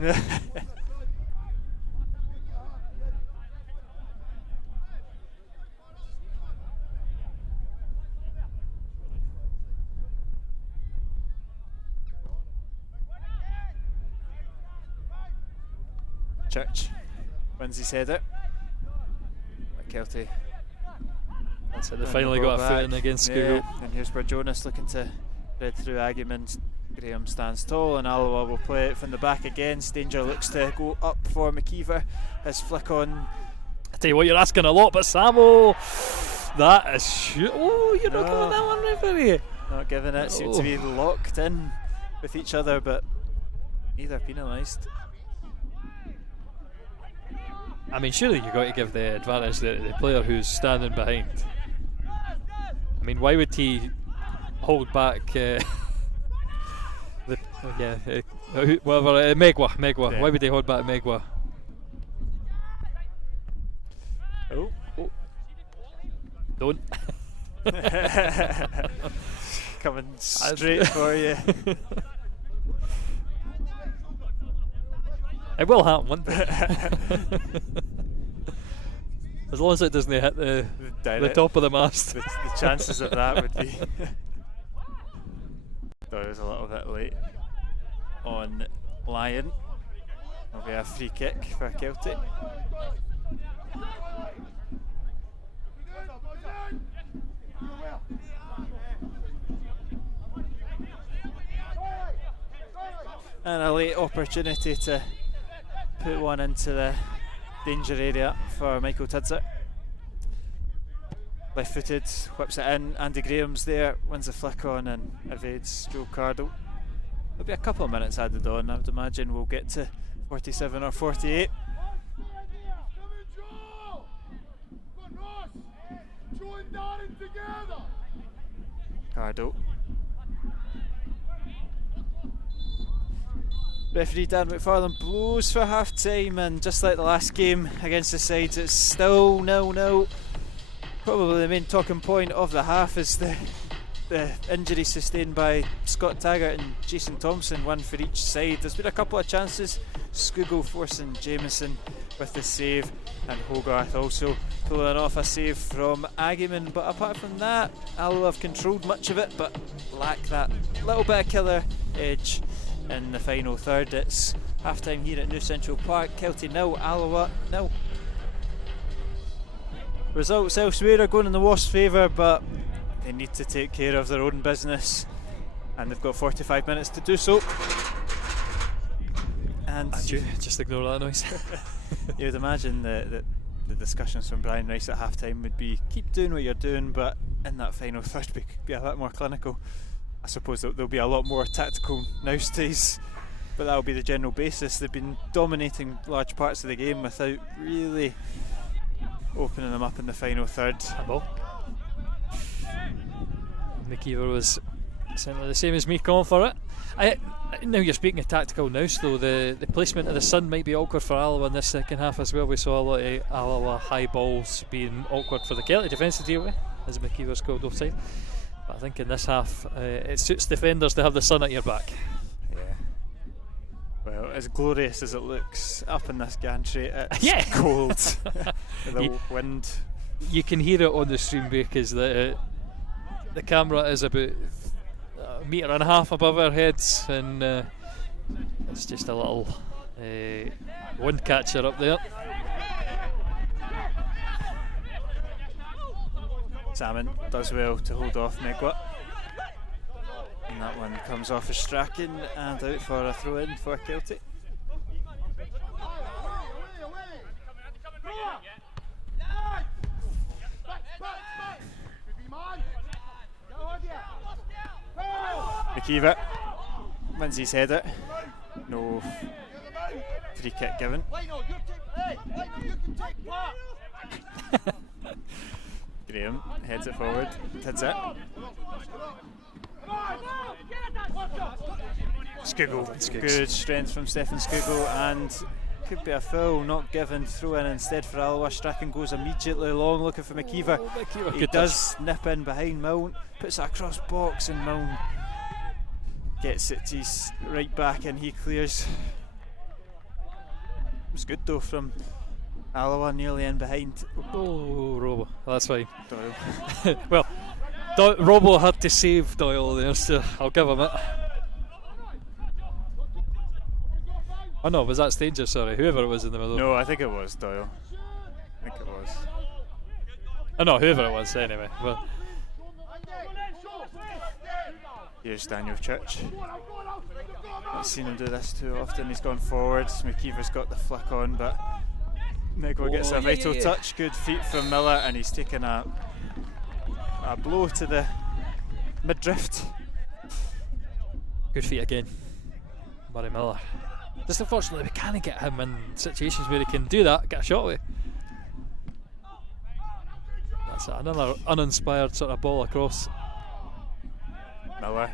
Church wins his header. But Kelty. That's it, they finally got a foot in against Skugel. Yeah, and here's where Jonas looking to thread through Agyeman. Graham stands tall and Alloa will play it from the back again. Stanger looks to go up for McKeever. His flick on. I tell you what, you're asking a lot, but Samo, that is oh, you're not giving that one, referee. Not giving it. Seem to be locked in with each other, but neither penalised. I mean, surely you've got to give the advantage to the player who's standing behind. I mean, why would he hold back Megwa. Yeah. Why would they hold back Megwa? Oh. Don't. Coming straight for you. It will happen one day. As long as it doesn't hit the top of the mast. The chances of that would be. Thought it was a little bit late on Lion. There'll be a free kick for Kelty. And a late opportunity to put one into the danger area for Michael Tidser. Left footed, whips it in. Andy Graham's there, wins the flick on and evades Joe Cardle. There'll be a couple of minutes added on. I would imagine we'll get to 47 or 48. Cardle. Referee Dan McFarlane blows for half time, and just like the last game against the Sides, it's still 0-0. Probably the main talking point of the half is the injury sustained by Scott Taggart and Jason Thompson, one for each side. There's been a couple of chances, Skugel forcing Jameson with the save, and Hogarth also pulling off a save from Agyeman. But apart from that, Alloa have controlled much of it, but lack that little bit of killer edge in the final third. It's half time here at New Central Park. Kelty 0, Alloa 0. results elsewhere are going in the Wasps' favour, but they need to take care of their own business, and they've got 45 minutes to do so. And just ignore that noise. you would imagine that the discussions from Brian Rice at half-time would be keep doing what you're doing, but in that final third be a bit more clinical. I suppose there'll be a lot more tactical nowadays, but that'll be the general basis. They've been dominating large parts of the game without really opening them up in the final third. McKeever was certainly the same as me calling for it. Now you're speaking of tactical nous though, the placement of the sun might be awkward for Alloa in this second half as well. We saw a lot of Alloa high balls being awkward for the Kelty defence to deal with as McKeever's called offside. But I think in this half it suits defenders to have the sun at your back. Yeah. Well, as glorious as it looks up in this gantry, it's cold. The wind. You can hear it on the stream because the camera is about a metre and a half above our heads, and it's just a little wind catcher up there. Salmon does well to hold off Megwa, and that one comes off as Strachan and out for a throw in for Kelty. McKeever wins his header. No free kick given. Graham heads it forward, hits it. Skugel. Good strength from Stefan Skugel, and could be a foul, not given. Throw in instead for Alloa. Strachan goes immediately long looking for McKeever. He does nip in behind Milne, puts it across box, and Milne gets it to his right back and he clears. It was good though from Alloa, nearly in behind. Oh, Robo, that's fine. Doyle. Well, Robo had to save Doyle there, so I'll give him it. Oh no, was that Stanger? Sorry, whoever it was in the middle. No, I think it was Doyle. I think it was. Oh no, whoever it was anyway. Well, here's Daniel Church. Not seen him do this too often. He's gone forward. McKeever's got the flick on, but Megwa gets a vital touch. Good feet from Miller, and he's taken a blow to the midriff. Good feet again, Barry Miller. Just unfortunately we can't get him in situations where he can do that, get a shot away. That's another uninspired sort of ball across. Miller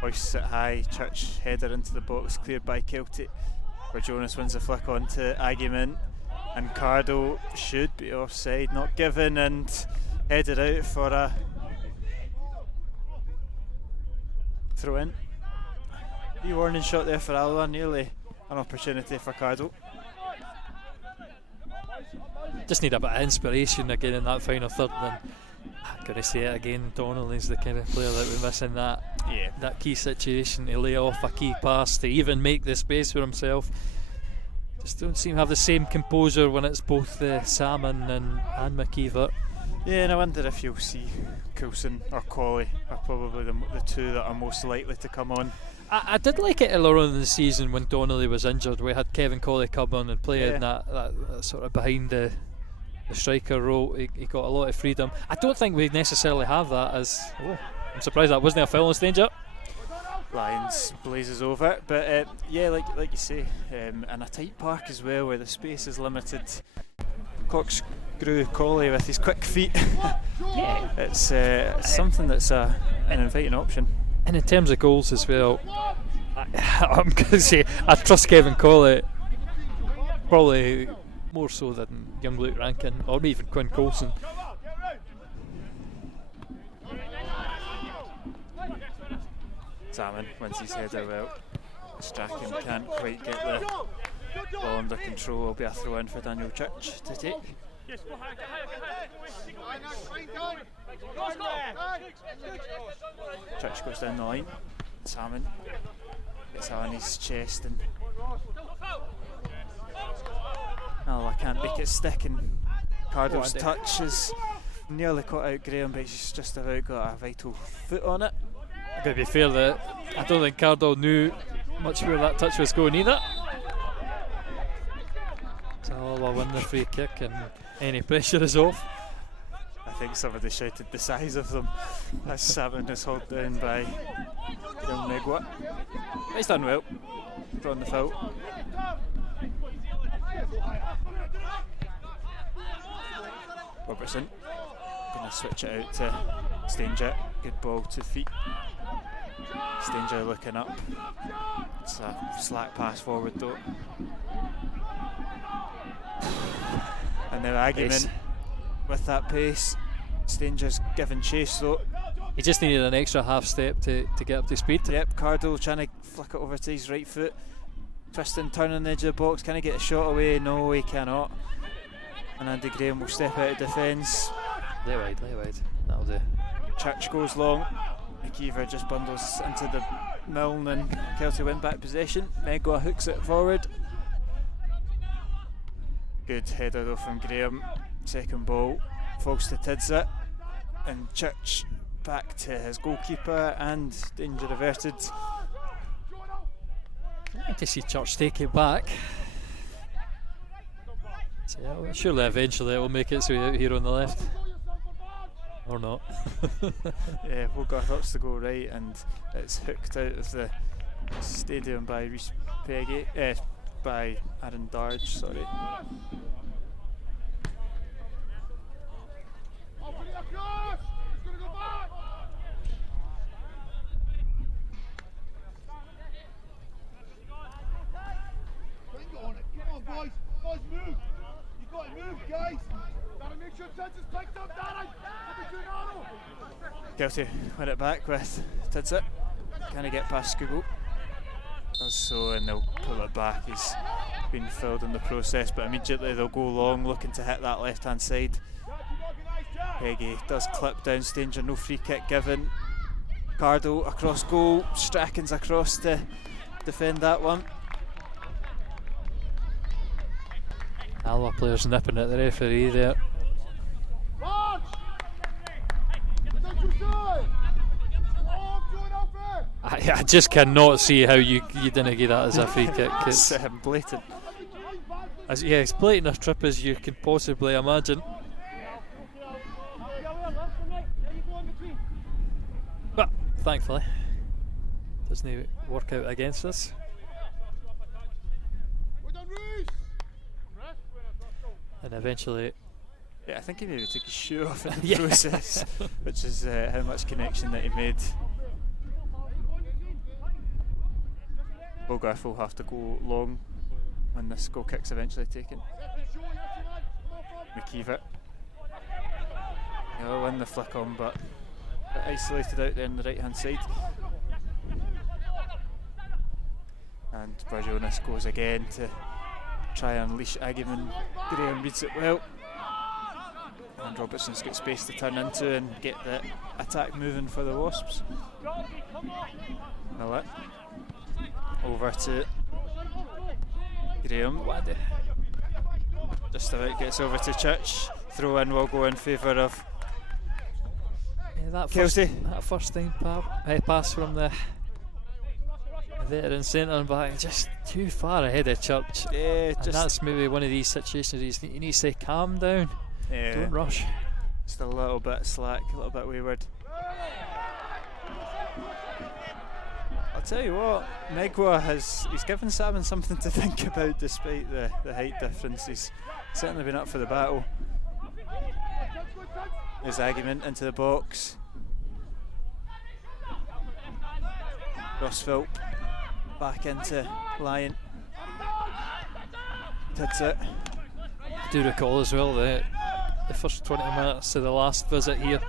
hoists it high. Church header into the box, cleared by Kelty, where Jonas wins the flick on to Agyeman, and Cardo should be offside, not given, and headed out for a throw in. Wee warning shot there for Alloa, nearly an opportunity for Cardo. Just need a bit of inspiration again in that final third, and I'm going to say it again, Donnelly's the kind of player that we're missing, that key situation to lay off a key pass, to even make the space for himself. Just don't seem to have the same composure when it's both Salmon and McKeever. Yeah, and I wonder if you'll see Coulson or Colley are probably the two that are most likely to come on. I did like it earlier on in the season when Donnelly was injured. We had Kevin Colley come on and play in that sort of behind the striker role. He got a lot of freedom. I don't think we necessarily have that as... I'm surprised that wasn't a foul on Stanger. Lions blazes over, but yeah, like you say, in a tight park as well where the space is limited. Corkscrew Colley with his quick feet. It's something that's an inviting option. And in terms of goals as well, I'm going to say I trust Kevin Colley probably more so than young Luke Rankin or even Quinn Coulson. Salmon wins his header well. Strachan can't quite get the ball under control. Will be a throw in for Daniel Church to take. Church goes down the line. Salmon gets on his chest, and I can't make it stick, and Cardle's touch is nearly caught out Graham, but he's just about got a vital foot on it. I'm going to be fair that I don't think Cardle knew much where that touch was going either. So Alloa win the free kick and any pressure is off. I think somebody shouted the size of them as Salmon is held down by Graham Megwa. He's done well, drawn the foul. Robertson going to switch it out to Stanger. Good ball to feet. Stanger looking up. It's a slack pass forward though. And now Agyeman with that pace. Stanger's given chase though. He just needed an extra half step to get up to speed. Yep, Cardle trying to flick it over to his right foot. Twisting, turning on the edge of the box. Can he get a shot away? No, he cannot. And Andy Graham will step out of defence. Lay wide. That'll do. Church goes long. McKeever just bundles into the Milne and Kelty win back possession. Megwa hooks it forward. Good header though from Graham. Second ball falls to Tidsit. And Church back to his goalkeeper and danger averted. I like to see Church take it back. So yeah, well, surely eventually it will make its way out here on the left. Or not. Yeah, Hogarth opts to go right and it's hooked out of the stadium by Rhys Peggy, by Aaron Darge, sorry. Come on, boys. Boys, move. You got to move, guys. Gotta make sure Tid's picked up, Darren. Kelty win it back with Tidsit. Can he get past Skugel? Does so, and they'll pull it back. He's been filled in the process, but immediately they'll go long, looking to hit that left hand side. Peggy does clip down Stanger, no free kick given. Cardle across goal, Strachan's across to defend that one. Alloa players nipping at the referee there. I just cannot see how you didn't get that as a free kick. It's blatant. As blatant a trip as you can possibly imagine. But thankfully, doesn't work out against us. And eventually, yeah, I think he maybe took his shoe off in the process, which is how much connection that he made. Hogarth will have to go long when this goal kick's eventually taken. McKeever. He'll win the flick on, but a bit isolated out there on the right hand side. And Barjonas goes again to try and unleash Agyeman. Graham reads it well. And Robertson's got space to turn into and get the attack moving for the Wasps. Well, over to Graham. Just about gets over to Church. Throw in will go in favour of Kelty. That first time pass from the veteran centre back, just too far ahead of Church. Yeah, and that's maybe one of these situations you need to say calm down. Yeah. Don't rush. Just a little bit slack, a little bit wayward. I'll tell you what, Megwa he's given Salmon something to think about despite the height difference. He's certainly been up for the battle. There's Agyeman into the box. Rossville back into Lyon. That's it. I do recall as well that the first 20 minutes of the last visit here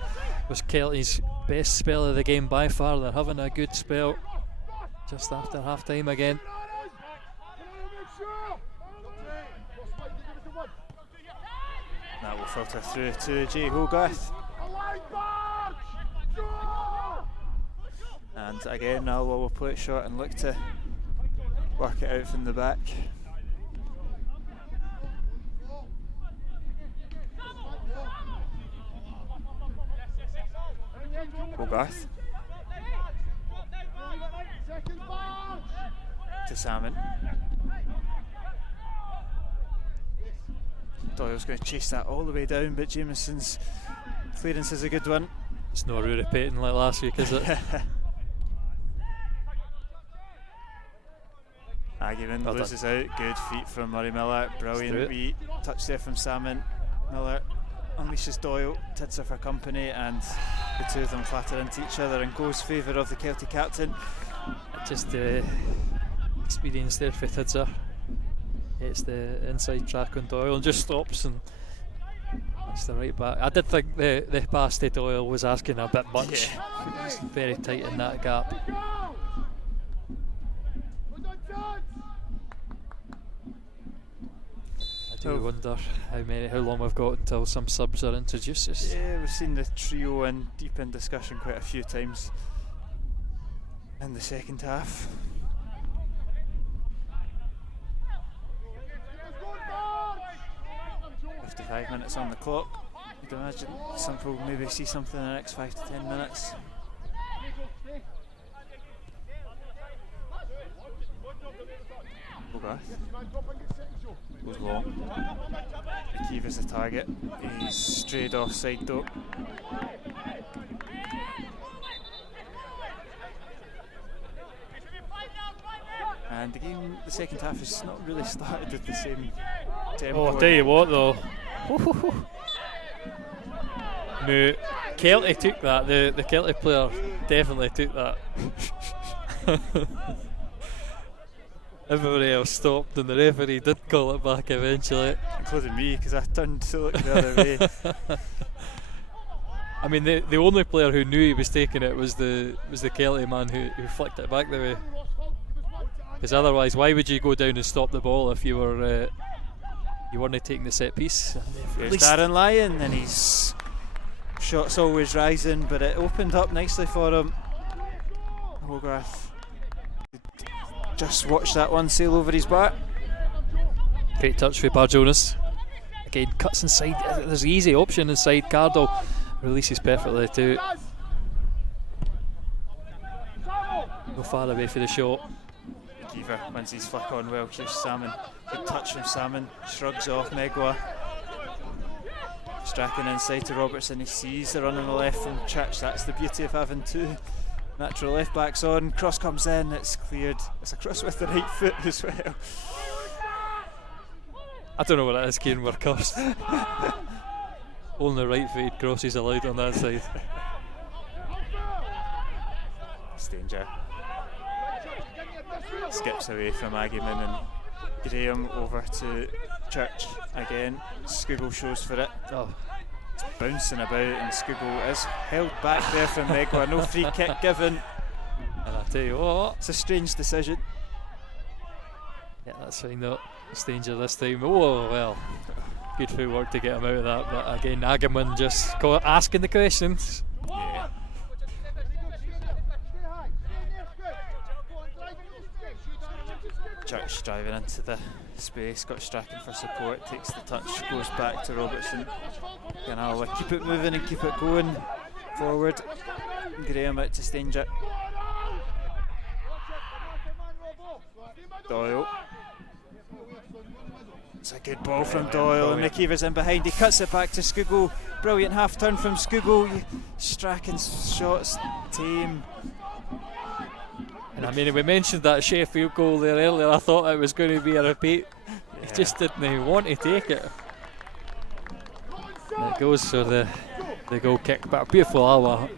was Kelty's best spell of the game by far. They're having a good spell just after half time again. That will filter through to Jay Hogarth. And again, Alloa will play it short and look to work it out from the back. Hogarth. To Salmon. Doyle's going to chase that all the way down, but Jameson's clearance is a good one. It's not repeating like last week, is it? Agyeman loses out. Good feet from Murray Miller. Brilliant wee touch there from Salmon. Miller unleashes Doyle. Tidser for company, and the two of them clatter into each other in goals favour of the Kelty captain. Just the experience there for Tidser. It's the inside track on Doyle and just stops, and it's the right back. I did think the pass to Doyle was asking a bit much. Yeah. He's very tight in that gap. I do wonder how long we've got until some subs are introduced. Yeah, we've seen the trio in deep in discussion quite a few times in the second half. 55 minutes on the clock. You'd imagine Simple will maybe see something in the next 5 to 10 minutes. Hogarth goes long. Akiva's the target. He's strayed offside though. And the game, the second half has not really started at the same tempo. Oh, I'll tell you what though. No, Kelty took that. The Kelty player definitely took that. Everybody else stopped and the referee did call it back eventually. Including me, because I turned to look the other way. I mean, the only player who knew he was taking it was the Kelty man who flicked it back the way. Because otherwise, why would you go down and stop the ball if you weren't taking the set piece? Here's Darren Lyon, and his shot's always rising, but it opened up nicely for him. Hogarth just watch that one sail over his back. Great touch for Bar Jonas. Again, cuts inside. There's an easy option inside. Cardle releases perfectly too. Go far away for the shot. Keeper wins his flick on well. Here's Salmon. Good touch from Salmon. Shrugs off Megwa. Strachan inside to Robertson. He sees the run on the left from Church. That's the beauty of having two natural left backs on. Cross comes in. It's cleared. It's a cross with the right foot as well. I don't know what it is, Kieran. We're cursed. Only right footed crosses allowed on that side. It's danger. Skips away from Agyeman and Graham over to Church again. Skugel shows for it. Oh. It's bouncing about, and Skugel is held back there from Megwa. No free kick given. And I tell you what, it's a strange decision. Yeah, that's fine though. It's danger this time. Oh well, good footwork to get him out of that. But again, Agyeman just asking the questions. Yeah. Church driving into the space, got Strachan for support, takes the touch, goes back to Robertson. Can Alloa keep it moving and keep it going forward. Graham out to Stanger. Doyle. It's a good ball from Doyle, and McKeever's in behind. He cuts it back to Skugel. Brilliant half turn from Skugel. Strachan's shots tame. And I mean, we mentioned that Sheffield goal there earlier. I thought it was going to be a repeat. Yeah. He just didn't want to take it. And it goes for the goal kick. But a beautiful Alloa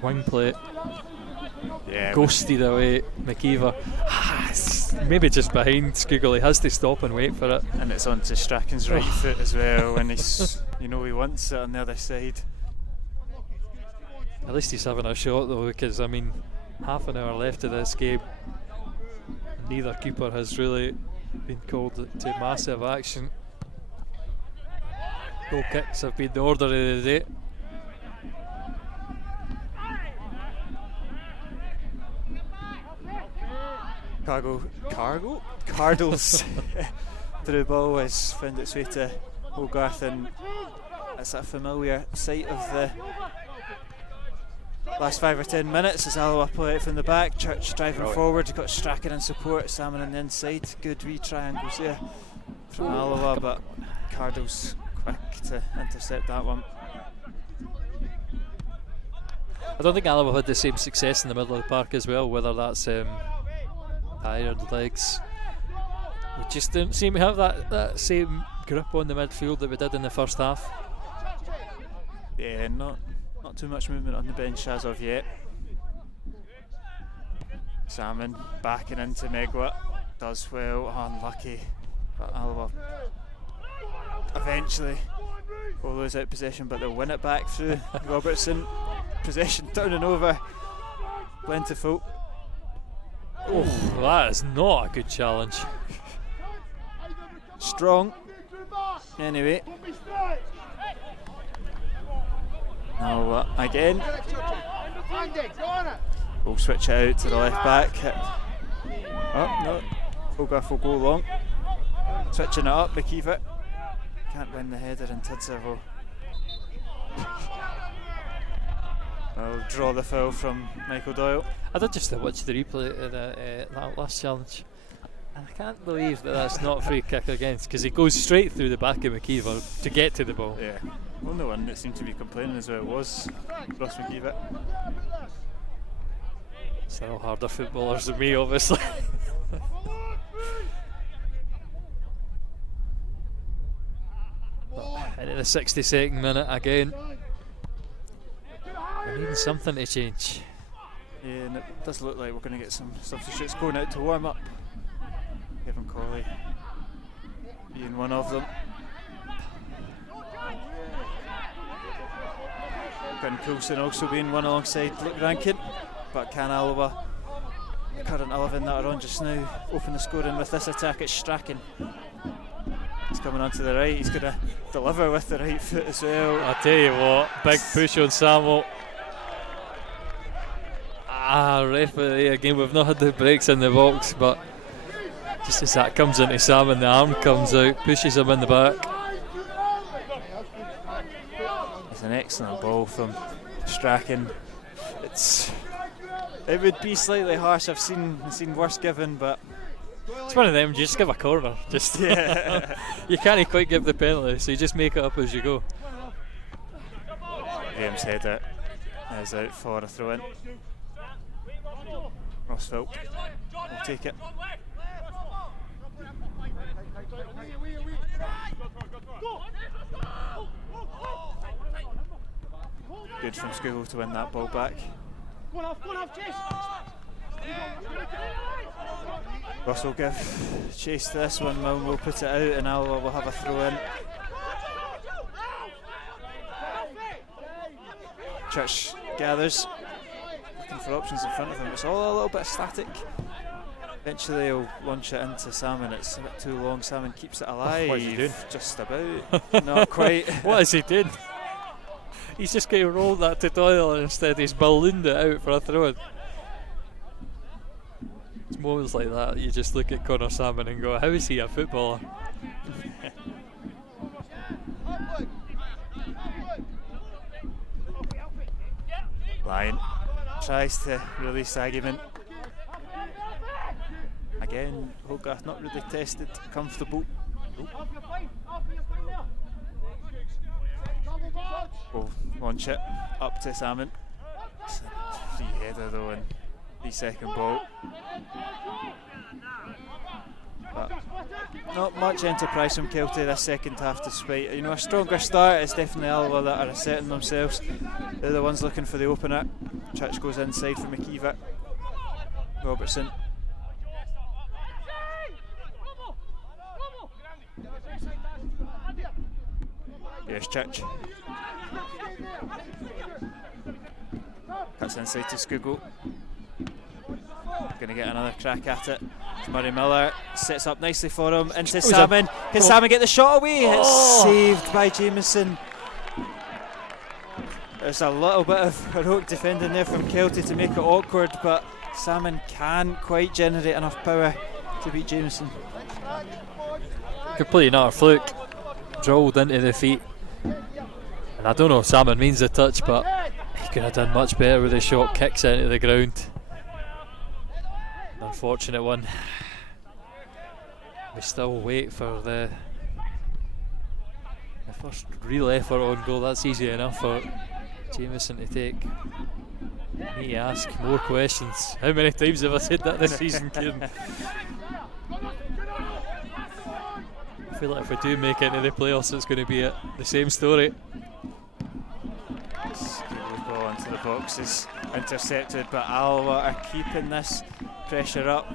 wing play. Yeah, ghosted away McKeever. Maybe just behind Skugel. He has to stop and wait for it. And it's onto Strachan's right foot as well. And he's, he wants it on the other side. At least he's having a shot though, because I mean, half an hour left of this game. Neither keeper has really been called to massive action. Goal kicks have been the order of the day. Cardle's through ball has found its way to Hogarth, and it's a familiar sight of the last 5 or 10 minutes as Alloa play it from the back. Church driving forward, got Strachan in support, Salmon on the inside. Good wee triangles there from Alloa, but Cardle's quick to intercept that one. I don't think Alloa had the same success in the middle of the park as well, whether that's tired legs. We just didn't seem to have that same grip on the midfield that we did in the first half. Yeah, not too much movement on the bench as of yet. Salmon backing into Megwa, does well, unlucky, but Alloa eventually will lose out possession, but they'll win it back through Robertson. Possession turning over, plentiful. Oh, that is not a good challenge. Strong. Anyway. Now again. We'll switch it out to the left back. Oh no, Hogarth will go long. Switching it up, McKeever. Can't win the header, and Tidser will draw the foul from Michael Doyle. I did just watch the replay of that last challenge, and I can't believe that that's not a free kick against, because he goes straight through the back of McKeever to get to the ball. Yeah, only one that seemed to be complaining as well was Ross McKeever. Still harder footballers than me, obviously. And in the 62nd minute again, we're needing something to change. Yeah, and it does look like we're going to get some substitutes going out to warm up. Kevin Colley being one of them. Ben Coulson also being one alongside Luke Rankin. But can Alloa, the current 11 that are on just now, open the scoring with this attack at Strachan? He's coming onto the right, he's going to deliver with the right foot as well. I'll tell you what, big push on Samuel. Referee again, we've not had the breaks in the box, but just as that comes into Sam and the arm comes out, pushes him in the back. It's an excellent ball from Strachan. It would be slightly harsh. I've seen worse given, but it's one of them. You just give a corner. Just yeah. You can't quite give the penalty, so you just make it up as you go. Graham's header is out for a throw in. Rossville will take it. Good from Scougall to win that ball back. Ross will give chase to this one. Milne will put it out, and Alloa will have a throw in. Church gathers, looking for options in front of him. It's all a little bit static. Eventually he'll launch it into Salmon. It's a bit too long. Salmon keeps it alive. What is he doing? Just about. Not quite. What is he doing? He's just going to roll that to Doyle, and instead he's ballooned it out for a throw. It's moments like that you just look at Connor Salmon and go, how is he a footballer? Lyon tries to release argument. Again, Hogarth not really tested, comfortable. We'll launch it up to Salmon. It's a free header though, and 3-second ball. But not much enterprise from Kelty this second half, despite a stronger start. It's definitely Alloa that are asserting themselves. They're the ones looking for the opener. Church goes inside for McKeever. Robertson. Here's Church. Cuts inside to Scougall. Going to get another crack at it. Murray Miller sets up nicely for him. Into Salmon. Can Salmon get the shot away? It's saved by Jameson. There's a little bit of heroic defending there from Kelty to make it awkward, but Salmon can't quite generate enough power to beat Jameson. Completely not a fluke. Drilled into the feet. And I don't know if Salmon means the touch, but he could have done much better with the shot kicks into the ground. Unfortunate one. We still wait for the first real effort on goal. That's easy enough for Jameson to take. I need to ask more questions. How many times have I said that this season, Kieran? I feel like if we do make it into the playoffs, it's going to be the same story. The ball into the box is intercepted, but Alloa are keeping this pressure up.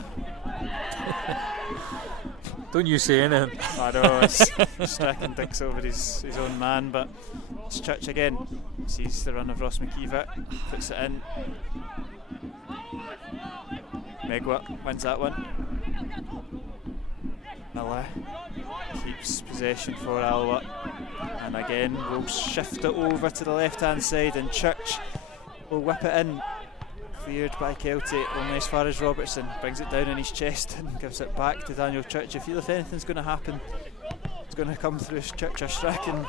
Don't you say anything. I know, Strachan thinks over his own man, but it's Church again. Sees the run of Ross McKeever, puts it in. Megwa wins that one. Miller keeps possession for Alloa, and again we'll shift it over to the left hand side, and Church will whip it in. Cleared by Kelty, only as far as Robertson, brings it down in his chest and gives it back to Daniel Church. I feel if anything's going to happen, it's going to come through Church or Strachan.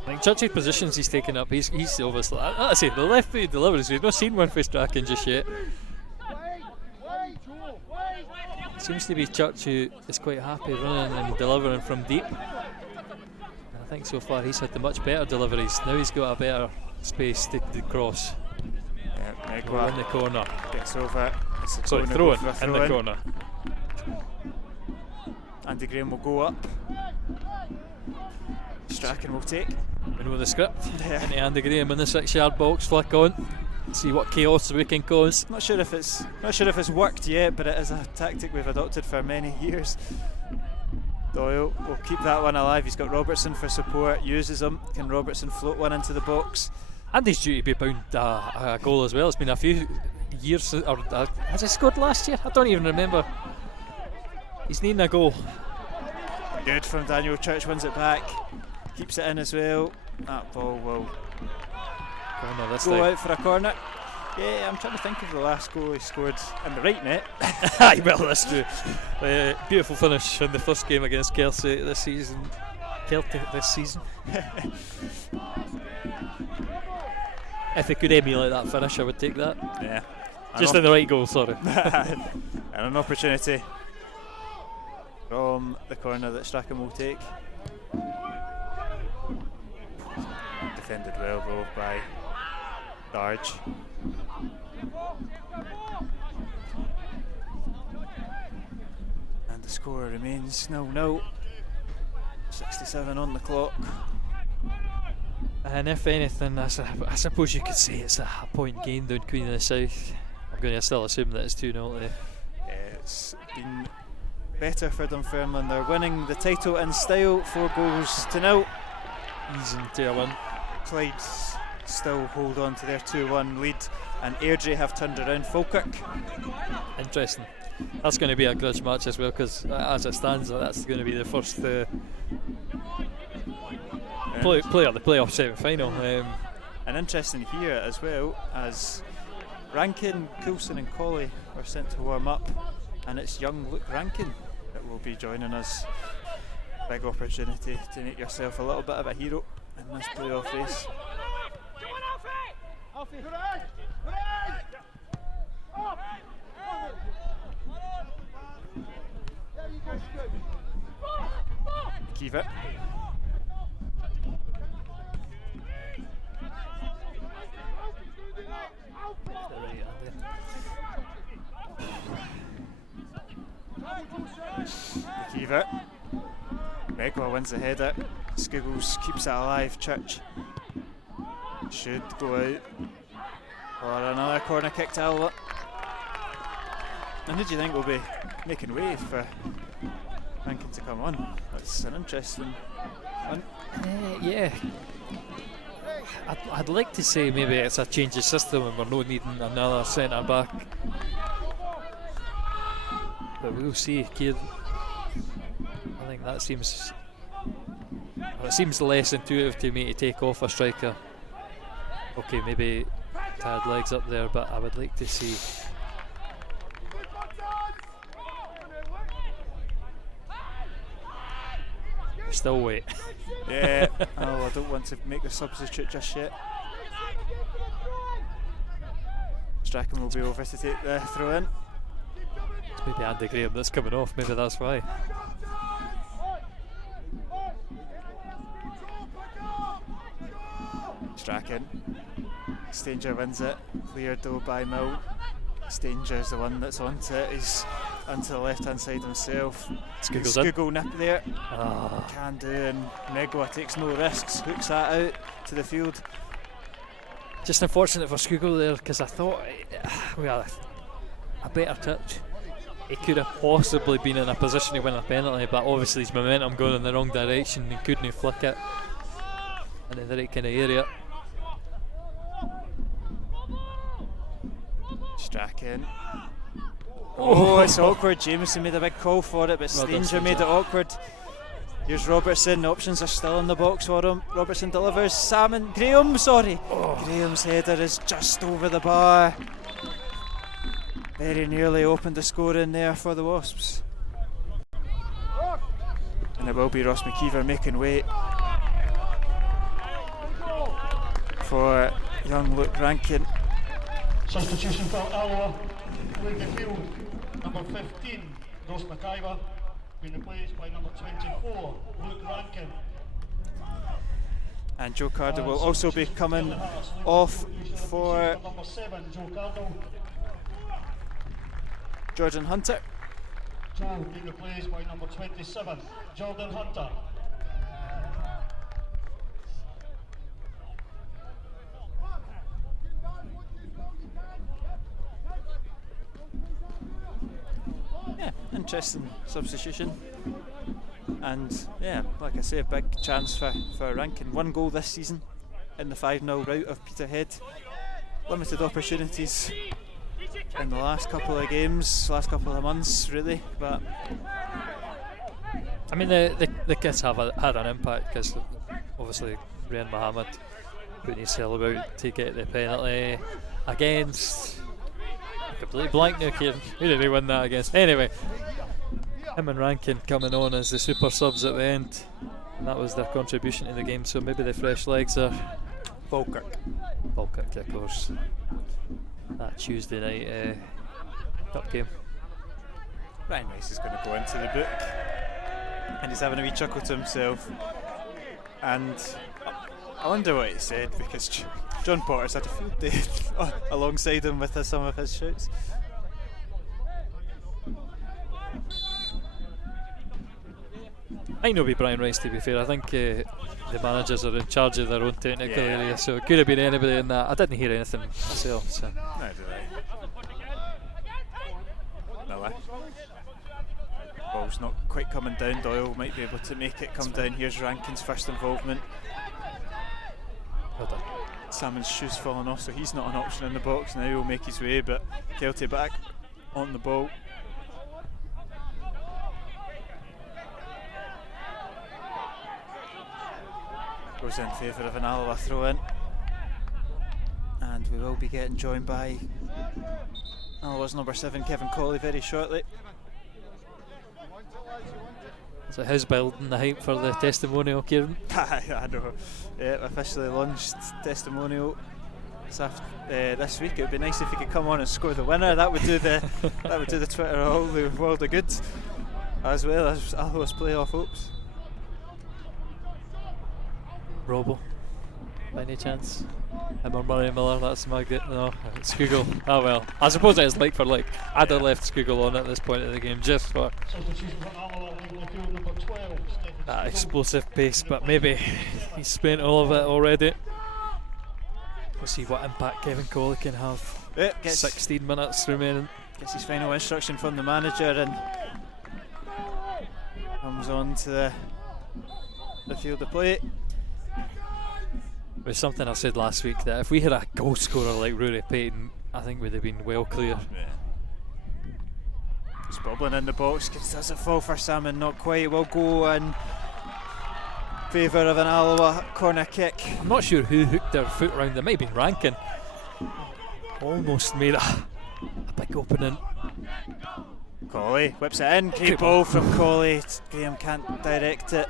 I think Church's positions he's taken up, he's obviously, I say, the left footed deliveries, we've not seen one for Strachan just yet. It seems to be Church who is quite happy running and delivering from deep. And I think so far he's had the much better deliveries. Now he's got a better space to cross. Yeah, Megwa in the corner. Gets over. Sorry, throw in the corner. Andy Graham will go up. Strachan will take. We know the script. Yeah. Into Andy Graham in the 6-yard box, flick on. See what chaos we can cause. Not sure if it's worked yet, but it is a tactic we've adopted for many years. Doyle will keep that one alive. He's got Robertson for support, uses him. Can Robertson float one into the box? Andy's due to be bound a goal as well. It's been a few years, has he scored last year? I don't even remember. He's needing a goal. Good from Daniel Church, wins it back. Keeps it in as well. That ball will go out for a corner. Yeah, I'm trying to think of the last goal he scored in the right net. Aye, well, that's true. Beautiful finish in the first game against Kelty this season. If he could emulate that finish, I would take that. Yeah. Just in the right goal, sorry. And an opportunity from the corner that Strachan will take. Defended well though by Darge. And the score remains 0-0. 67 on the clock. And if anything, I suppose you could say it's a point gained on Queen of the South. I'm going to still assume that it's 2-0 today. Yeah, it's been better for Dunfermline. They're winning the title in style, 4-0. Easing to a win. Clyde still hold on to their 2-1 lead, and Airdrie have turned around Falkirk. Interesting. That's going to be a grudge match as well, because as it stands, that's going to be the first play of the playoff semi-final. And interesting here as well, as Rankin, Coulson and Colley are sent to warm up, and it's young Luke Rankin that will be joining us. Big opportunity to make yourself a little bit of a hero in this playoff race. Keep it. Keep it. Megwa wins the header. Skiggles keeps it alive. Church should go out for another corner kick to Alloa. And who do you think will be making way for Rankin to come on? That's an interesting one. Yeah. I'd like to say maybe it's a change of system and we're not needing another centre back. But we'll see. I think that seems less intuitive to me to take off a striker. Okay, maybe Tad legs up there, but I would like to see. Still wait. Yeah, oh, I don't want to make the substitute just yet. Strachan will be over to take the throw in. It's maybe Andy Graham that's coming off, maybe that's why. Strachan. Stanger wins it. Cleared though by Mill. Stanger's the one that's onto it. He's onto the left hand side himself. Skugel nip there. Can do, and Megwa takes no risks, hooks that out to the field. Just unfortunate for Skugel there, because I thought, well, a better touch. He could have possibly been in a position to win a penalty, but obviously his momentum going in the wrong direction. He couldn't flick it into the right kind of area. Strachan. Oh, it's awkward. Jameson made a big call for it, but Stanger made it awkward. Here's Robertson. The options are still in the box for him. Robertson delivers. Graham's header is just over the bar. Very nearly opened the scoring there for the Wasps. And it will be Ross McKeever making way for young Luke Rankin. Substitution for Alloa, leaving the field, number 15, Ross McIver, being replaced by number 24, Luke Rankin. And Joe Cardo will also be coming off for number 7, Joe Cardo. Jordan Hunter. Joe being replaced by number 27, Jordan Hunter. Yeah, interesting substitution. And yeah, like I say, a big chance for Rankin. 1 goal this season in the 5-0 rout of Peterhead. Limited opportunities in the last couple of games, last couple of months really, but I mean the kids have had an impact, because obviously Ryan Mohammed putting his hell about to get the penalty against, completely blank now, Kieran. Who did he win that against? Anyway, him and Rankin coming on as the super subs at the end, and that was their contribution to the game. So maybe the fresh legs are Falkirk, of course. That Tuesday night cup game. Ryan Rice is going to go into the book, and he's having a wee chuckle to himself. And I wonder what he said, because John Potter's had a field day alongside him with some of his shouts. Might not be Brian Rice, to be fair. I think the managers are in charge of their own technical area, so it could have been anybody in that. I didn't hear anything myself. So. No, did I? No way. Ball's not quite coming down. Doyle might be able to make it come down. Here's Rankin's first involvement. Well done. Salmon's shoes falling off, so he's not an option in the box. Now he'll make his way, but Kelty back on the ball. Goes in favour of an Alloa throw in, and we will be getting joined by Alloa's number 7, Kevin Colley, very shortly. Is it his building the hype for the testimonial, Kieran? I know. Yeah, officially launched testimonial this week. It would be nice if he could come on and score the winner. That would do the Twitter all the world of good, as well as Alloa's playoff hopes. Robo, by any chance? Him or Murray Miller, that's my good. No, it's Skugel. Oh well, I suppose it is like for like. I'd have left Skugel on at this point of the game just for that explosive pace, but maybe he's spent all of it already. We'll see what impact Kevin Colley can have. 16 minutes remaining. Gets his final instruction from the manager and comes on to the field of play. It was something I said last week, that if we had a goal scorer like Rory Payton, I think we'd have been well clear. Yeah. He's bobbling in the box, does it fall for Salmon? Not quite. Will go in favour of an Alloa corner kick. I'm not sure who hooked their foot round. It might have been Rankin. Almost made a big opening. Colley whips it in. Great ball from Colley. Graham can't direct it.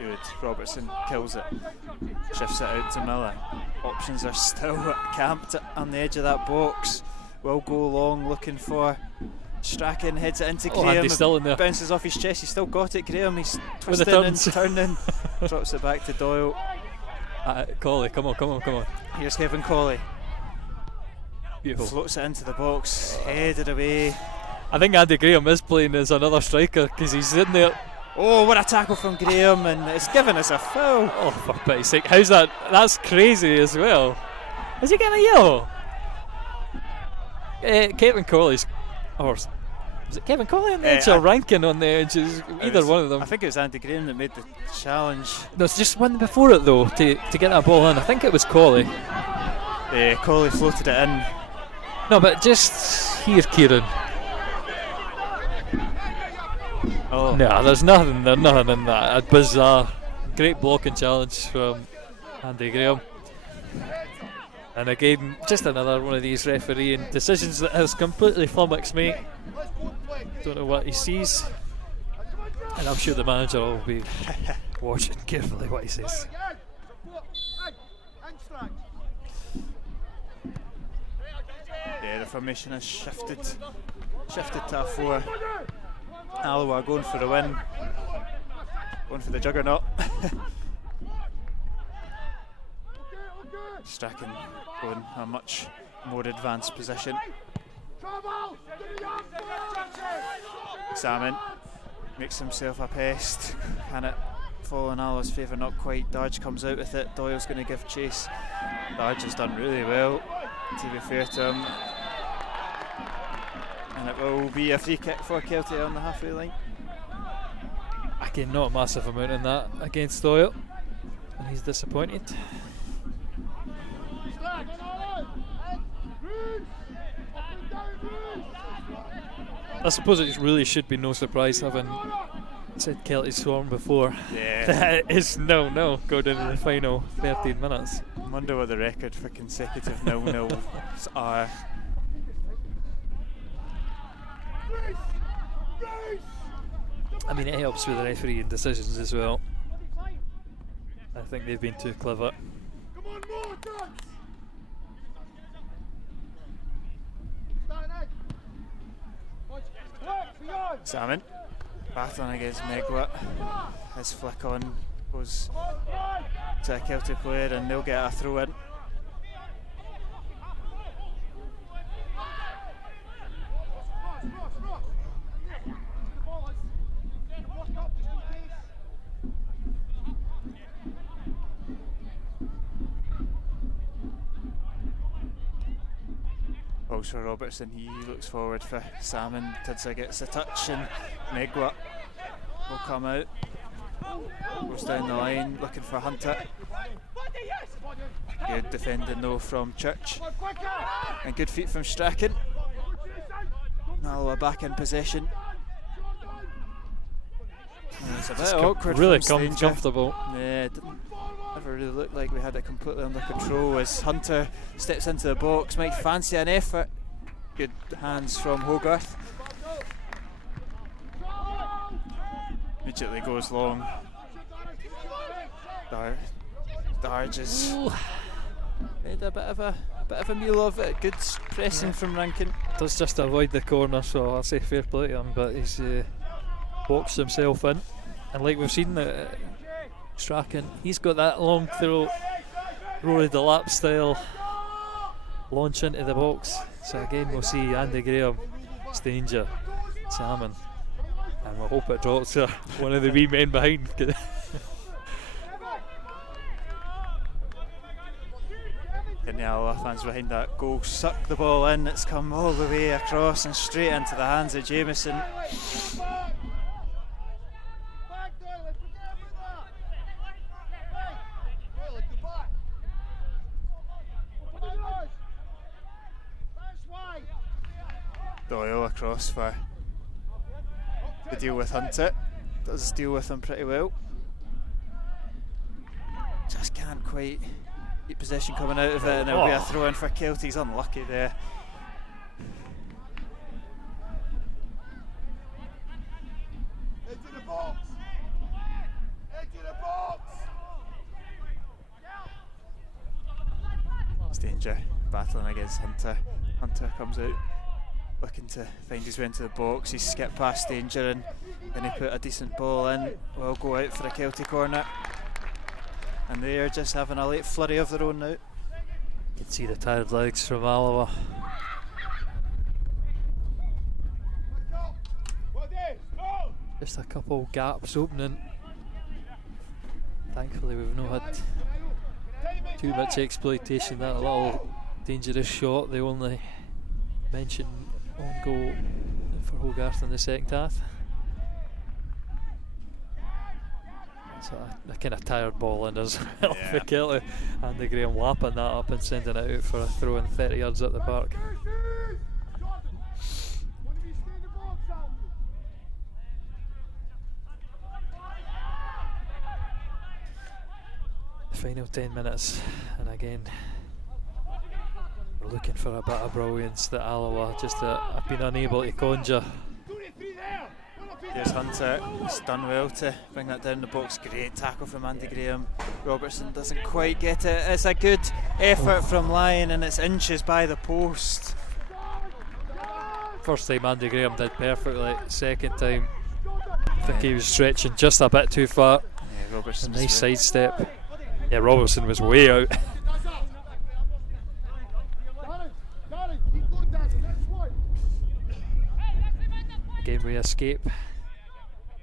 Good. Robertson kills it. Shifts it out to Miller. Options are still camped on the edge of that box. Will go long looking for Strachan, heads it into Graham. Andy's still in there. Bounces off his chest. He's still got it, Graham. He's With the twisting and turns. turning. Drops it back to Doyle. Colley, come on. Here's Kevin Colley. Beautiful. Floats it into the box. Headed away. I think Andy Graham is playing as another striker because he's in there. Oh, what a tackle from Graham, and it's given us a foul. Oh, for pity's sake. How's that? That's crazy as well. Is he getting a yellow? Kevin Colley's. Or is it Kevin Colley on the edge or Rankin on the edge? Either one of them. I think it was Andy Graham that made the challenge. No, it's just one before it though to get that ball in. I think it was Colley. Colley floated it in. No, but just here, Kieran. Oh. No, there's nothing in that. A bizarre, great blocking challenge from Andy Graham. And again, just another one of these refereeing decisions that has completely flummoxed me. Don't know what he sees. And I'm sure the manager will be watching carefully what he says. Yeah, the formation has shifted to a 4. Alloa going for the win. Going for the juggernaut. Strachan going a much more advanced position. Salmon makes himself a pest. Can it fall in Alloa's favour? Not quite. Darge comes out with it. Doyle's going to give chase. Darge has done really well, to be fair to him. And it will be a free kick for Kelty on the halfway line. Again, not a massive amount in that against Doyle. And he's disappointed. I suppose it really should be no surprise having said Kelty's sworn before. Yeah. That is no going into the final 13 minutes. I wonder what the record for consecutive 0-0s are. I mean, it helps with the refereeing decisions as well. I think they've been too clever. Salmon battling against Megwat. His flick on goes to a Kelty player and they'll get a throw in. Also Robertson, he looks forward for Salmon. Tidza gets a touch and Megwat will come out. Goes down the line looking for Hunter. Good defending though from Church. And good feet from Strachan. Alloa back in possession. And it's a bit awkward. Really from comfortable. Yeah, it didn't ever really look like we had it completely under control as Hunter steps into the box, might fancy an effort. Good hands from Hogarth. Immediately goes long. Darge has made a bit of a meal of it. Good pressing from Rankin. Does just avoid the corner, so I'll say fair play to him, but he's boxed himself in. And like we've seen, Strachan, he's got that long throw, Rory the lap style launch into the box. So again, we'll see Andy Graham, Stanger, Salmon, and we'll hope it drops to one of the wee men behind. And the Alloa fans behind that goal suck the ball in. It's come all the way across and straight into the hands of Jameson. Doyle across for the deal with Hunter. Does deal with him pretty well. Just can't quite keep possession coming out of it, and it'll be a throw in for Kelty. He's unlucky there. Into the box! Into the box! It's danger, battling against Hunter. Hunter comes out looking to find his way into the box. He's skipped past danger and then he put a decent ball in. Will go out for a Kelty corner. And they are just having a late flurry of their own now. You can see the tired legs from Alloa. Just a couple gaps opening. Thankfully we've not had too much exploitation. That little dangerous shot, they only mentioned on goal for Hogarth in the second half. So a kind of tired ball in as well for Kelty. Andy Graham lapping that up and sending it out for a throw in 30 yards at the park. Final 10 minutes, and again we're looking for a bit of brilliance that Alloa just have been unable to conjure. Here's Hunter, he's done well to bring that down the box. Great tackle from Andy Graham. Robertson doesn't quite get it. It's a good effort from Lyon and it's inches by the post. First time Andy Graham did perfectly, second time I think he was stretching just a bit too far. Yeah, Robertson. Nice sidestep. Yeah, Robertson was way out. Again we escape.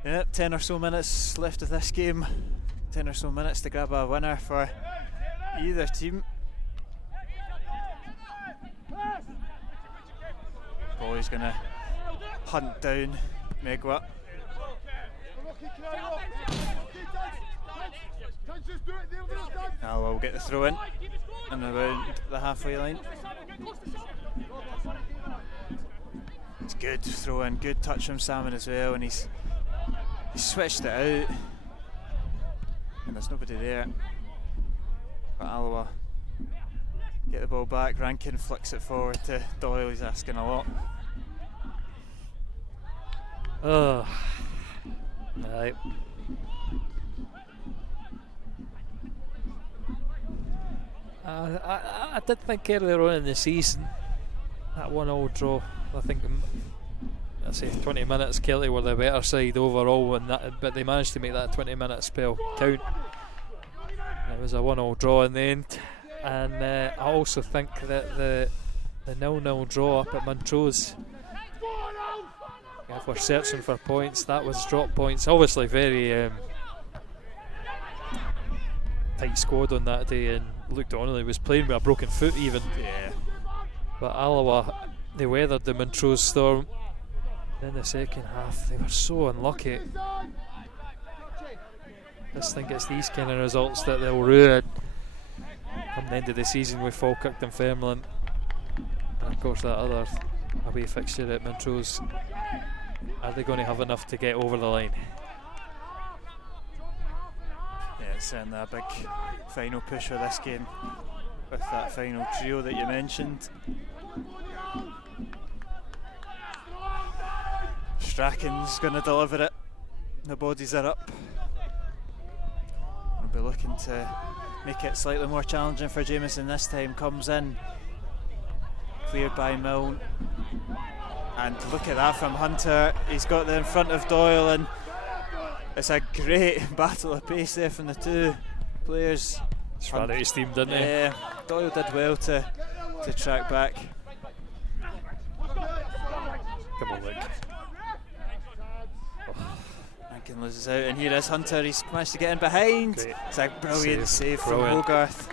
Yep, 10 or so minutes left of this game. 10 or so minutes to grab a winner for either team. Boy's gonna hunt down Megwa. Alloa will get the throw in and around the halfway line. It's good throw in, good touch from Salmon as well, and he's switched it out and there's nobody there. But Alloa get the ball back, Rankin flicks it forward to Doyle, he's asking a lot. Oh, right. I did think earlier on in the season that 1-1 draw, I think I'd say 20 minutes Kelty were the better side overall, and but they managed to make that 20-minute spell count. It was a 1-1 draw in the end, and I also think that the 0-0 draw up at Montrose, if we're searching for points, that was drop points. Obviously very tight squad on that day, and Luke Donnelly was playing with a broken foot even. Yeah. But Alloa, they weathered the Montrose storm. In the second half, they were so unlucky. I just think it's these kind of results that they'll ruin come the end of the season with Falkirk and Fairmont. And of course that other away fixture at Montrose. Are they going to have enough to get over the line? Yeah, it's certainly a big final push for this game with that final trio that you mentioned. Strachan's going to deliver it. The bodies are up. We'll be looking to make it slightly more challenging for Jameson this time. Comes in, cleared by Milne. And look at that from Hunter. He's got there in front of Doyle, and it's a great battle of pace there from the two players. Just ran out of steam, didn't he? Yeah, Doyle did well to track back. Come on, Luke. Rankin loses out, and here is Hunter. He's managed to get in behind. Great. It's a brilliant save from Brilliant. Hogarth.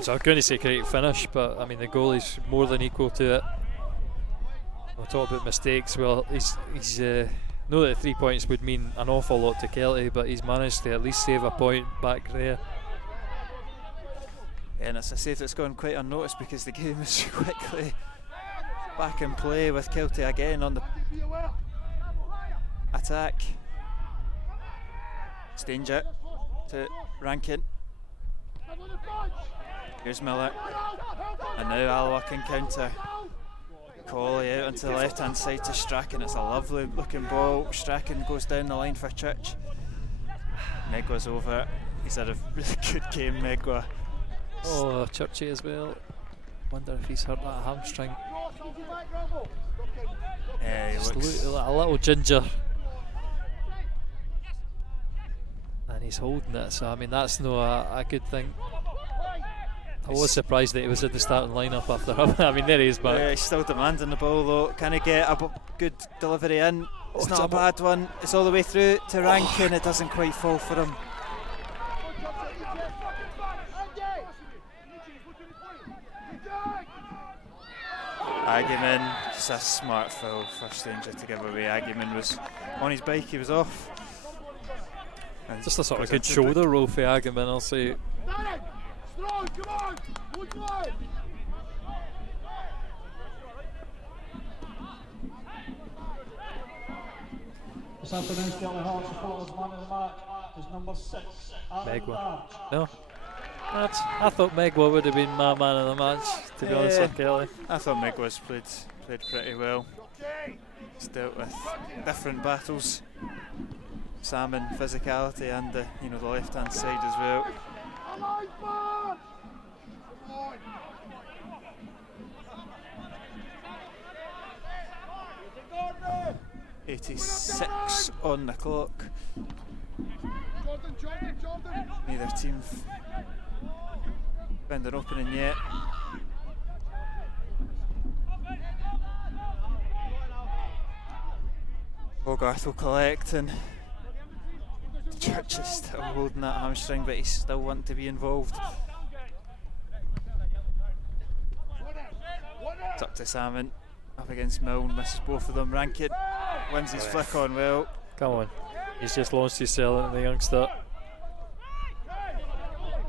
So I was going to say great finish, but I mean the goalie's more than equal to it. We'll talk about mistakes. Well, he's know that 3 points would mean an awful lot to Kelty, but he's managed to at least save a point back there. Yeah, and it's a save that's gone quite unnoticed because the game is quickly back in play with Kelty again on the attack. It's danger to Rankin. Here's Miller, and now Alloa can counter. Colley out onto the left hand side to Strachan. It's a lovely looking ball. Strachan goes down the line for Church. Megwa's over. He's had a really good game, Megwa. Oh, Churchy as well. Wonder if he's hurt that hamstring. Yeah, he Just looks. look like a little ginger. And he's holding it, so I mean that's no a good thing. I was surprised that he was in the starting lineup after him. I mean there he is back. Yeah, he's still demanding the ball though. Can he get a good delivery in? It's Oh, not a bad one. It's all the way through to Rankin. It doesn't quite fall for him. Agyeman, just a smart foul for Stranger to give away. Agyeman was on his bike, he was off. And Just a sort of goes good into shoulder roll for Agyeman, I'll say. Strong, come on! One wide! This afternoon's Kelty Hearts supporters man of the match is number 6, Aaron Megwa. Darge. No? I thought Megwa would have been my man of the match, to be honest with Kelly. I thought Migwas played pretty well. He's dealt with different battles. Salmon physicality and the the left hand side as well. Alive, man! Come on! 86 on the clock. Jordan! Neither team found an opening yet. Hogarth will collect, and Church is still holding that hamstring, but he's still wanting to be involved. It's up to Salmon, up against Milne, misses both of them. Rankin wins his flick on well. Come on. He's just launched his cell into the youngster.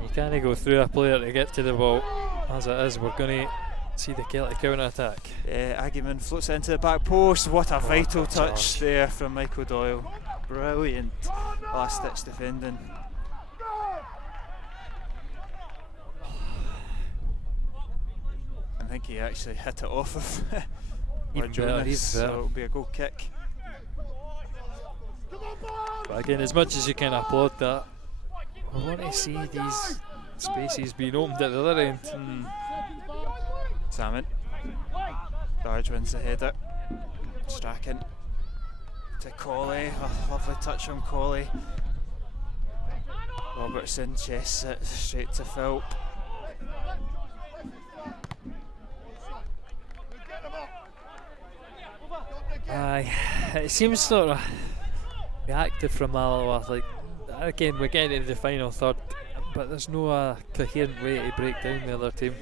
You can't go through a player to get to the ball. As it is, we're going to see the Kelty counter attack. Agyeman floats it into the back post. What a vital good touch charge. there from Michael Doyle. Brilliant last ditch defending. I think he actually hit it off of Even better, Jonas, even so better. it'll be a goal kick. But again, as much as you can applaud that, I want to see these spaces being opened at the other end. Salmon. Darge wins the header. Strachan to Colley. A lovely touch on Colley. Robertson chests it straight to Philp. Aye, it seems sort of reactive from Alloa. Like again, we're getting into the final third, but there's no coherent way to break down the other team.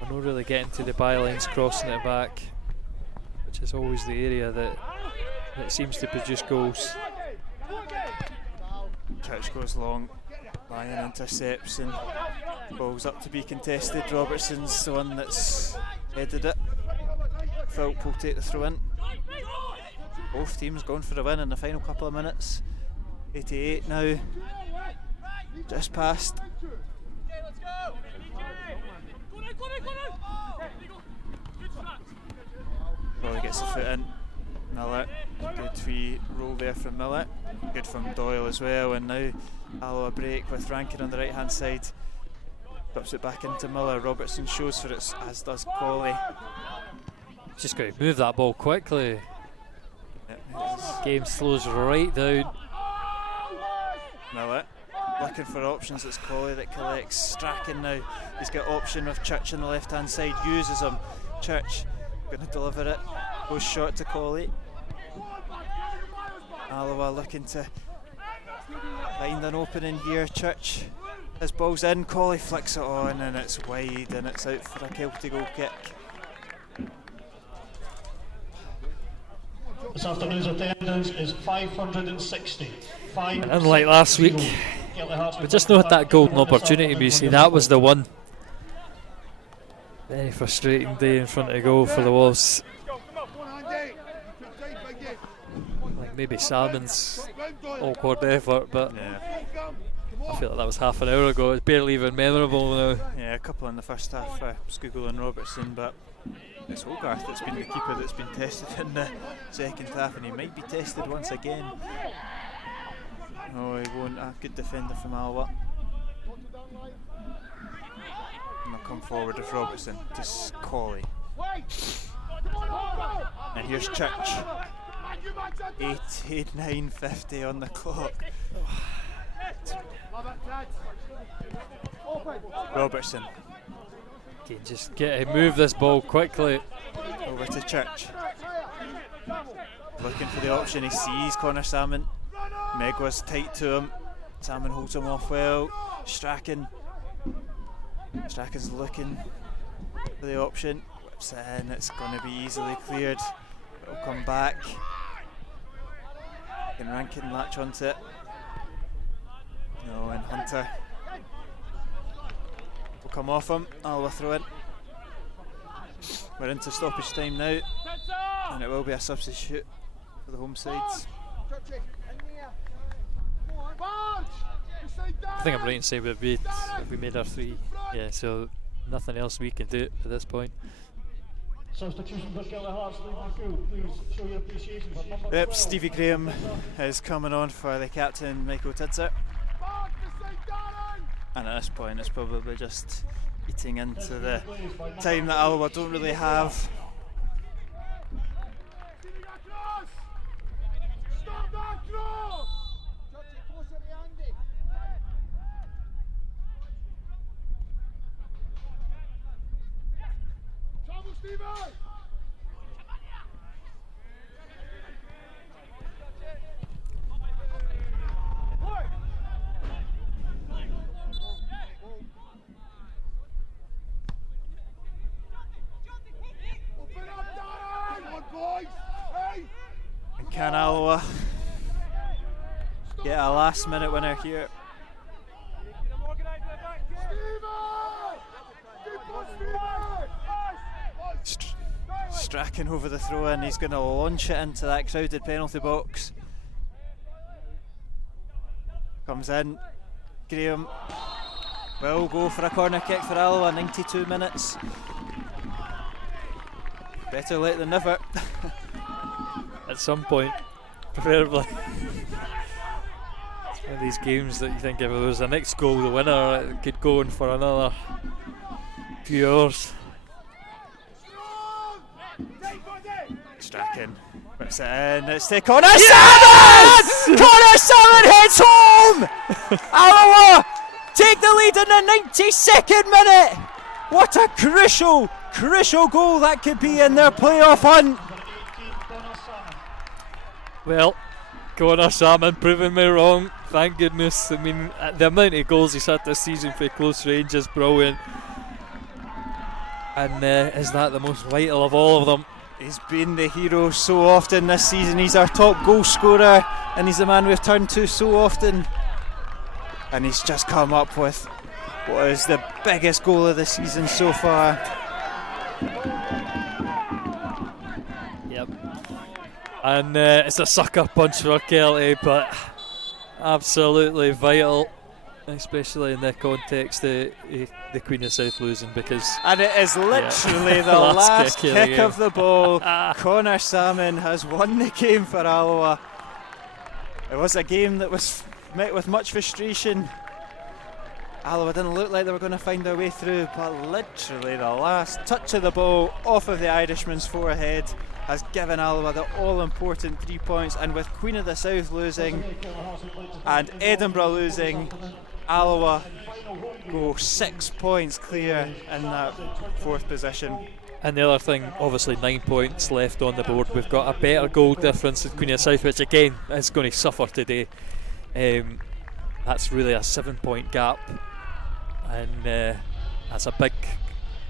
We're not really getting to the bylines, crossing it back, which is always the area that seems to produce goals. Church goes long, Lyon intercepts and ball's up to be contested. Robertson's the one that's headed it. Philp will take the throw in. Both teams going for a win in the final couple of minutes. 88 now, just past. Well, he gets the foot in. Miller, good wee roll there from Miller. Good from Doyle as well, and now Alloa break with Rankin on the right hand side. Drops it back into Miller. Robertson shows for it, as does Colley. Just got to move that ball quickly. Game slows right down. Miller looking for options. It's Colley that collects. Strachan now, he's got option with Church on the left hand side, uses him. Church going to deliver it, goes short to Colley. Alloa looking to find an opening here. Church, his ball's in, Colley flicks it on and it's wide and it's out for a Kelty goal kick. This afternoon's attendance is 560. Unlike last week, we just not had that golden opportunity. You see, that was the one. Very frustrating day in front of goal for the Wolves. Like maybe Salmon's awkward effort, but Yeah, I feel like that was half an hour ago. It's barely even memorable now. yeah, a couple in the first half for Skugel and Robertson, but it's Hogarth that's been the keeper that's been tested in the second half, and he might be tested once again. No, he won't. A good defender from Alloa. forward with Robertson to Colley. And here's Church. 89.50 on the clock. Robertson. Okay, just get to move this ball quickly. Over to Church. Looking for the option, he sees Connor Salmon. Meg was tight to him. Salmon holds him off well. Strachan. Strachan's looking for the option. Whips it in, it's going to be easily cleared. It'll come back. Can Rankin latch onto it? No, and Hunter will come off him. Alloa throw in. We're into stoppage time now, and it will be a substitute for the home sides. I think I'm right in saying we made our 3. Yeah, so nothing else we can do at this point. Substitution for Kelty Hearts, leaving the field. Please show your appreciation for number 12. Yep, Stevie Graham is coming on for the captain, Michael Tidser. And at this point, it's probably just eating into the time that Alloa don't really have. Stop that cross! Travel, Stevie! And can Alloa get a last minute winner here? Strachan over the throw in, he's going to launch it into that crowded penalty box. Comes in, Graham will go for a corner kick for Alloa, 92 minutes. Better late than never. At some point, preferably. It's one of these games that you think if it was the next goal, the winner, it could go on for another few hours. Strachan whips it in, it's to Connor Salmon! Connor Salmon heads home! Alloa take the lead in the 92nd minute! What a crucial goal that could be in their playoff hunt! Well, Connor Salmon proving me wrong, thank goodness. I mean, the amount of goals he's had this season for close range is brilliant. And is that the most vital of all of them? He's been the hero so often this season. He's our top goal scorer, and he's the man we've turned to so often. And he's just come up with what is the biggest goal of the season so far. Yep. And it's a sucker punch for Kelty, but absolutely vital, especially in the context of the Queen of South losing, because... And it is literally the last kick of the ball. Connor Salmon has won the game for Alloa. It was a game that was met with much frustration. Alloa didn't look like they were going to find their way through, but literally the last touch of the ball off of the Irishman's forehead has given Alloa the all-important 3 points. And with Queen of the South losing and Edinburgh losing, Alloa go 6 points clear in that 4th position. And the other thing, obviously 9 points left on the board. We've got a better goal difference than Queen of the South, which again is going to suffer today. That's really a 7-point gap, and that's a big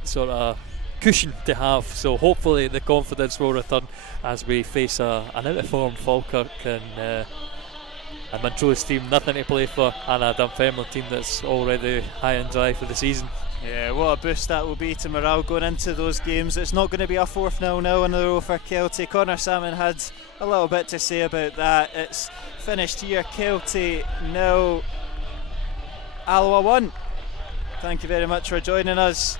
sort of cushion to have. So hopefully the confidence will return as we face an out-of-form Falkirk and a Montrose team nothing to play for, and a Dunfermline team that's already high and dry for the season. Yeah, what a boost that will be to morale going into those games. It's not going to be a 4th 0-0 in a row for Kelty. Connor Salmon had a little bit to say about that. It's finished here, Kelty 0, Alloa 1. Thank you very much for joining us,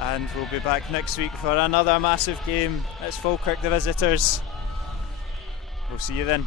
and we'll be back next week for another massive game. It's Falkirk the visitors. We'll see you then.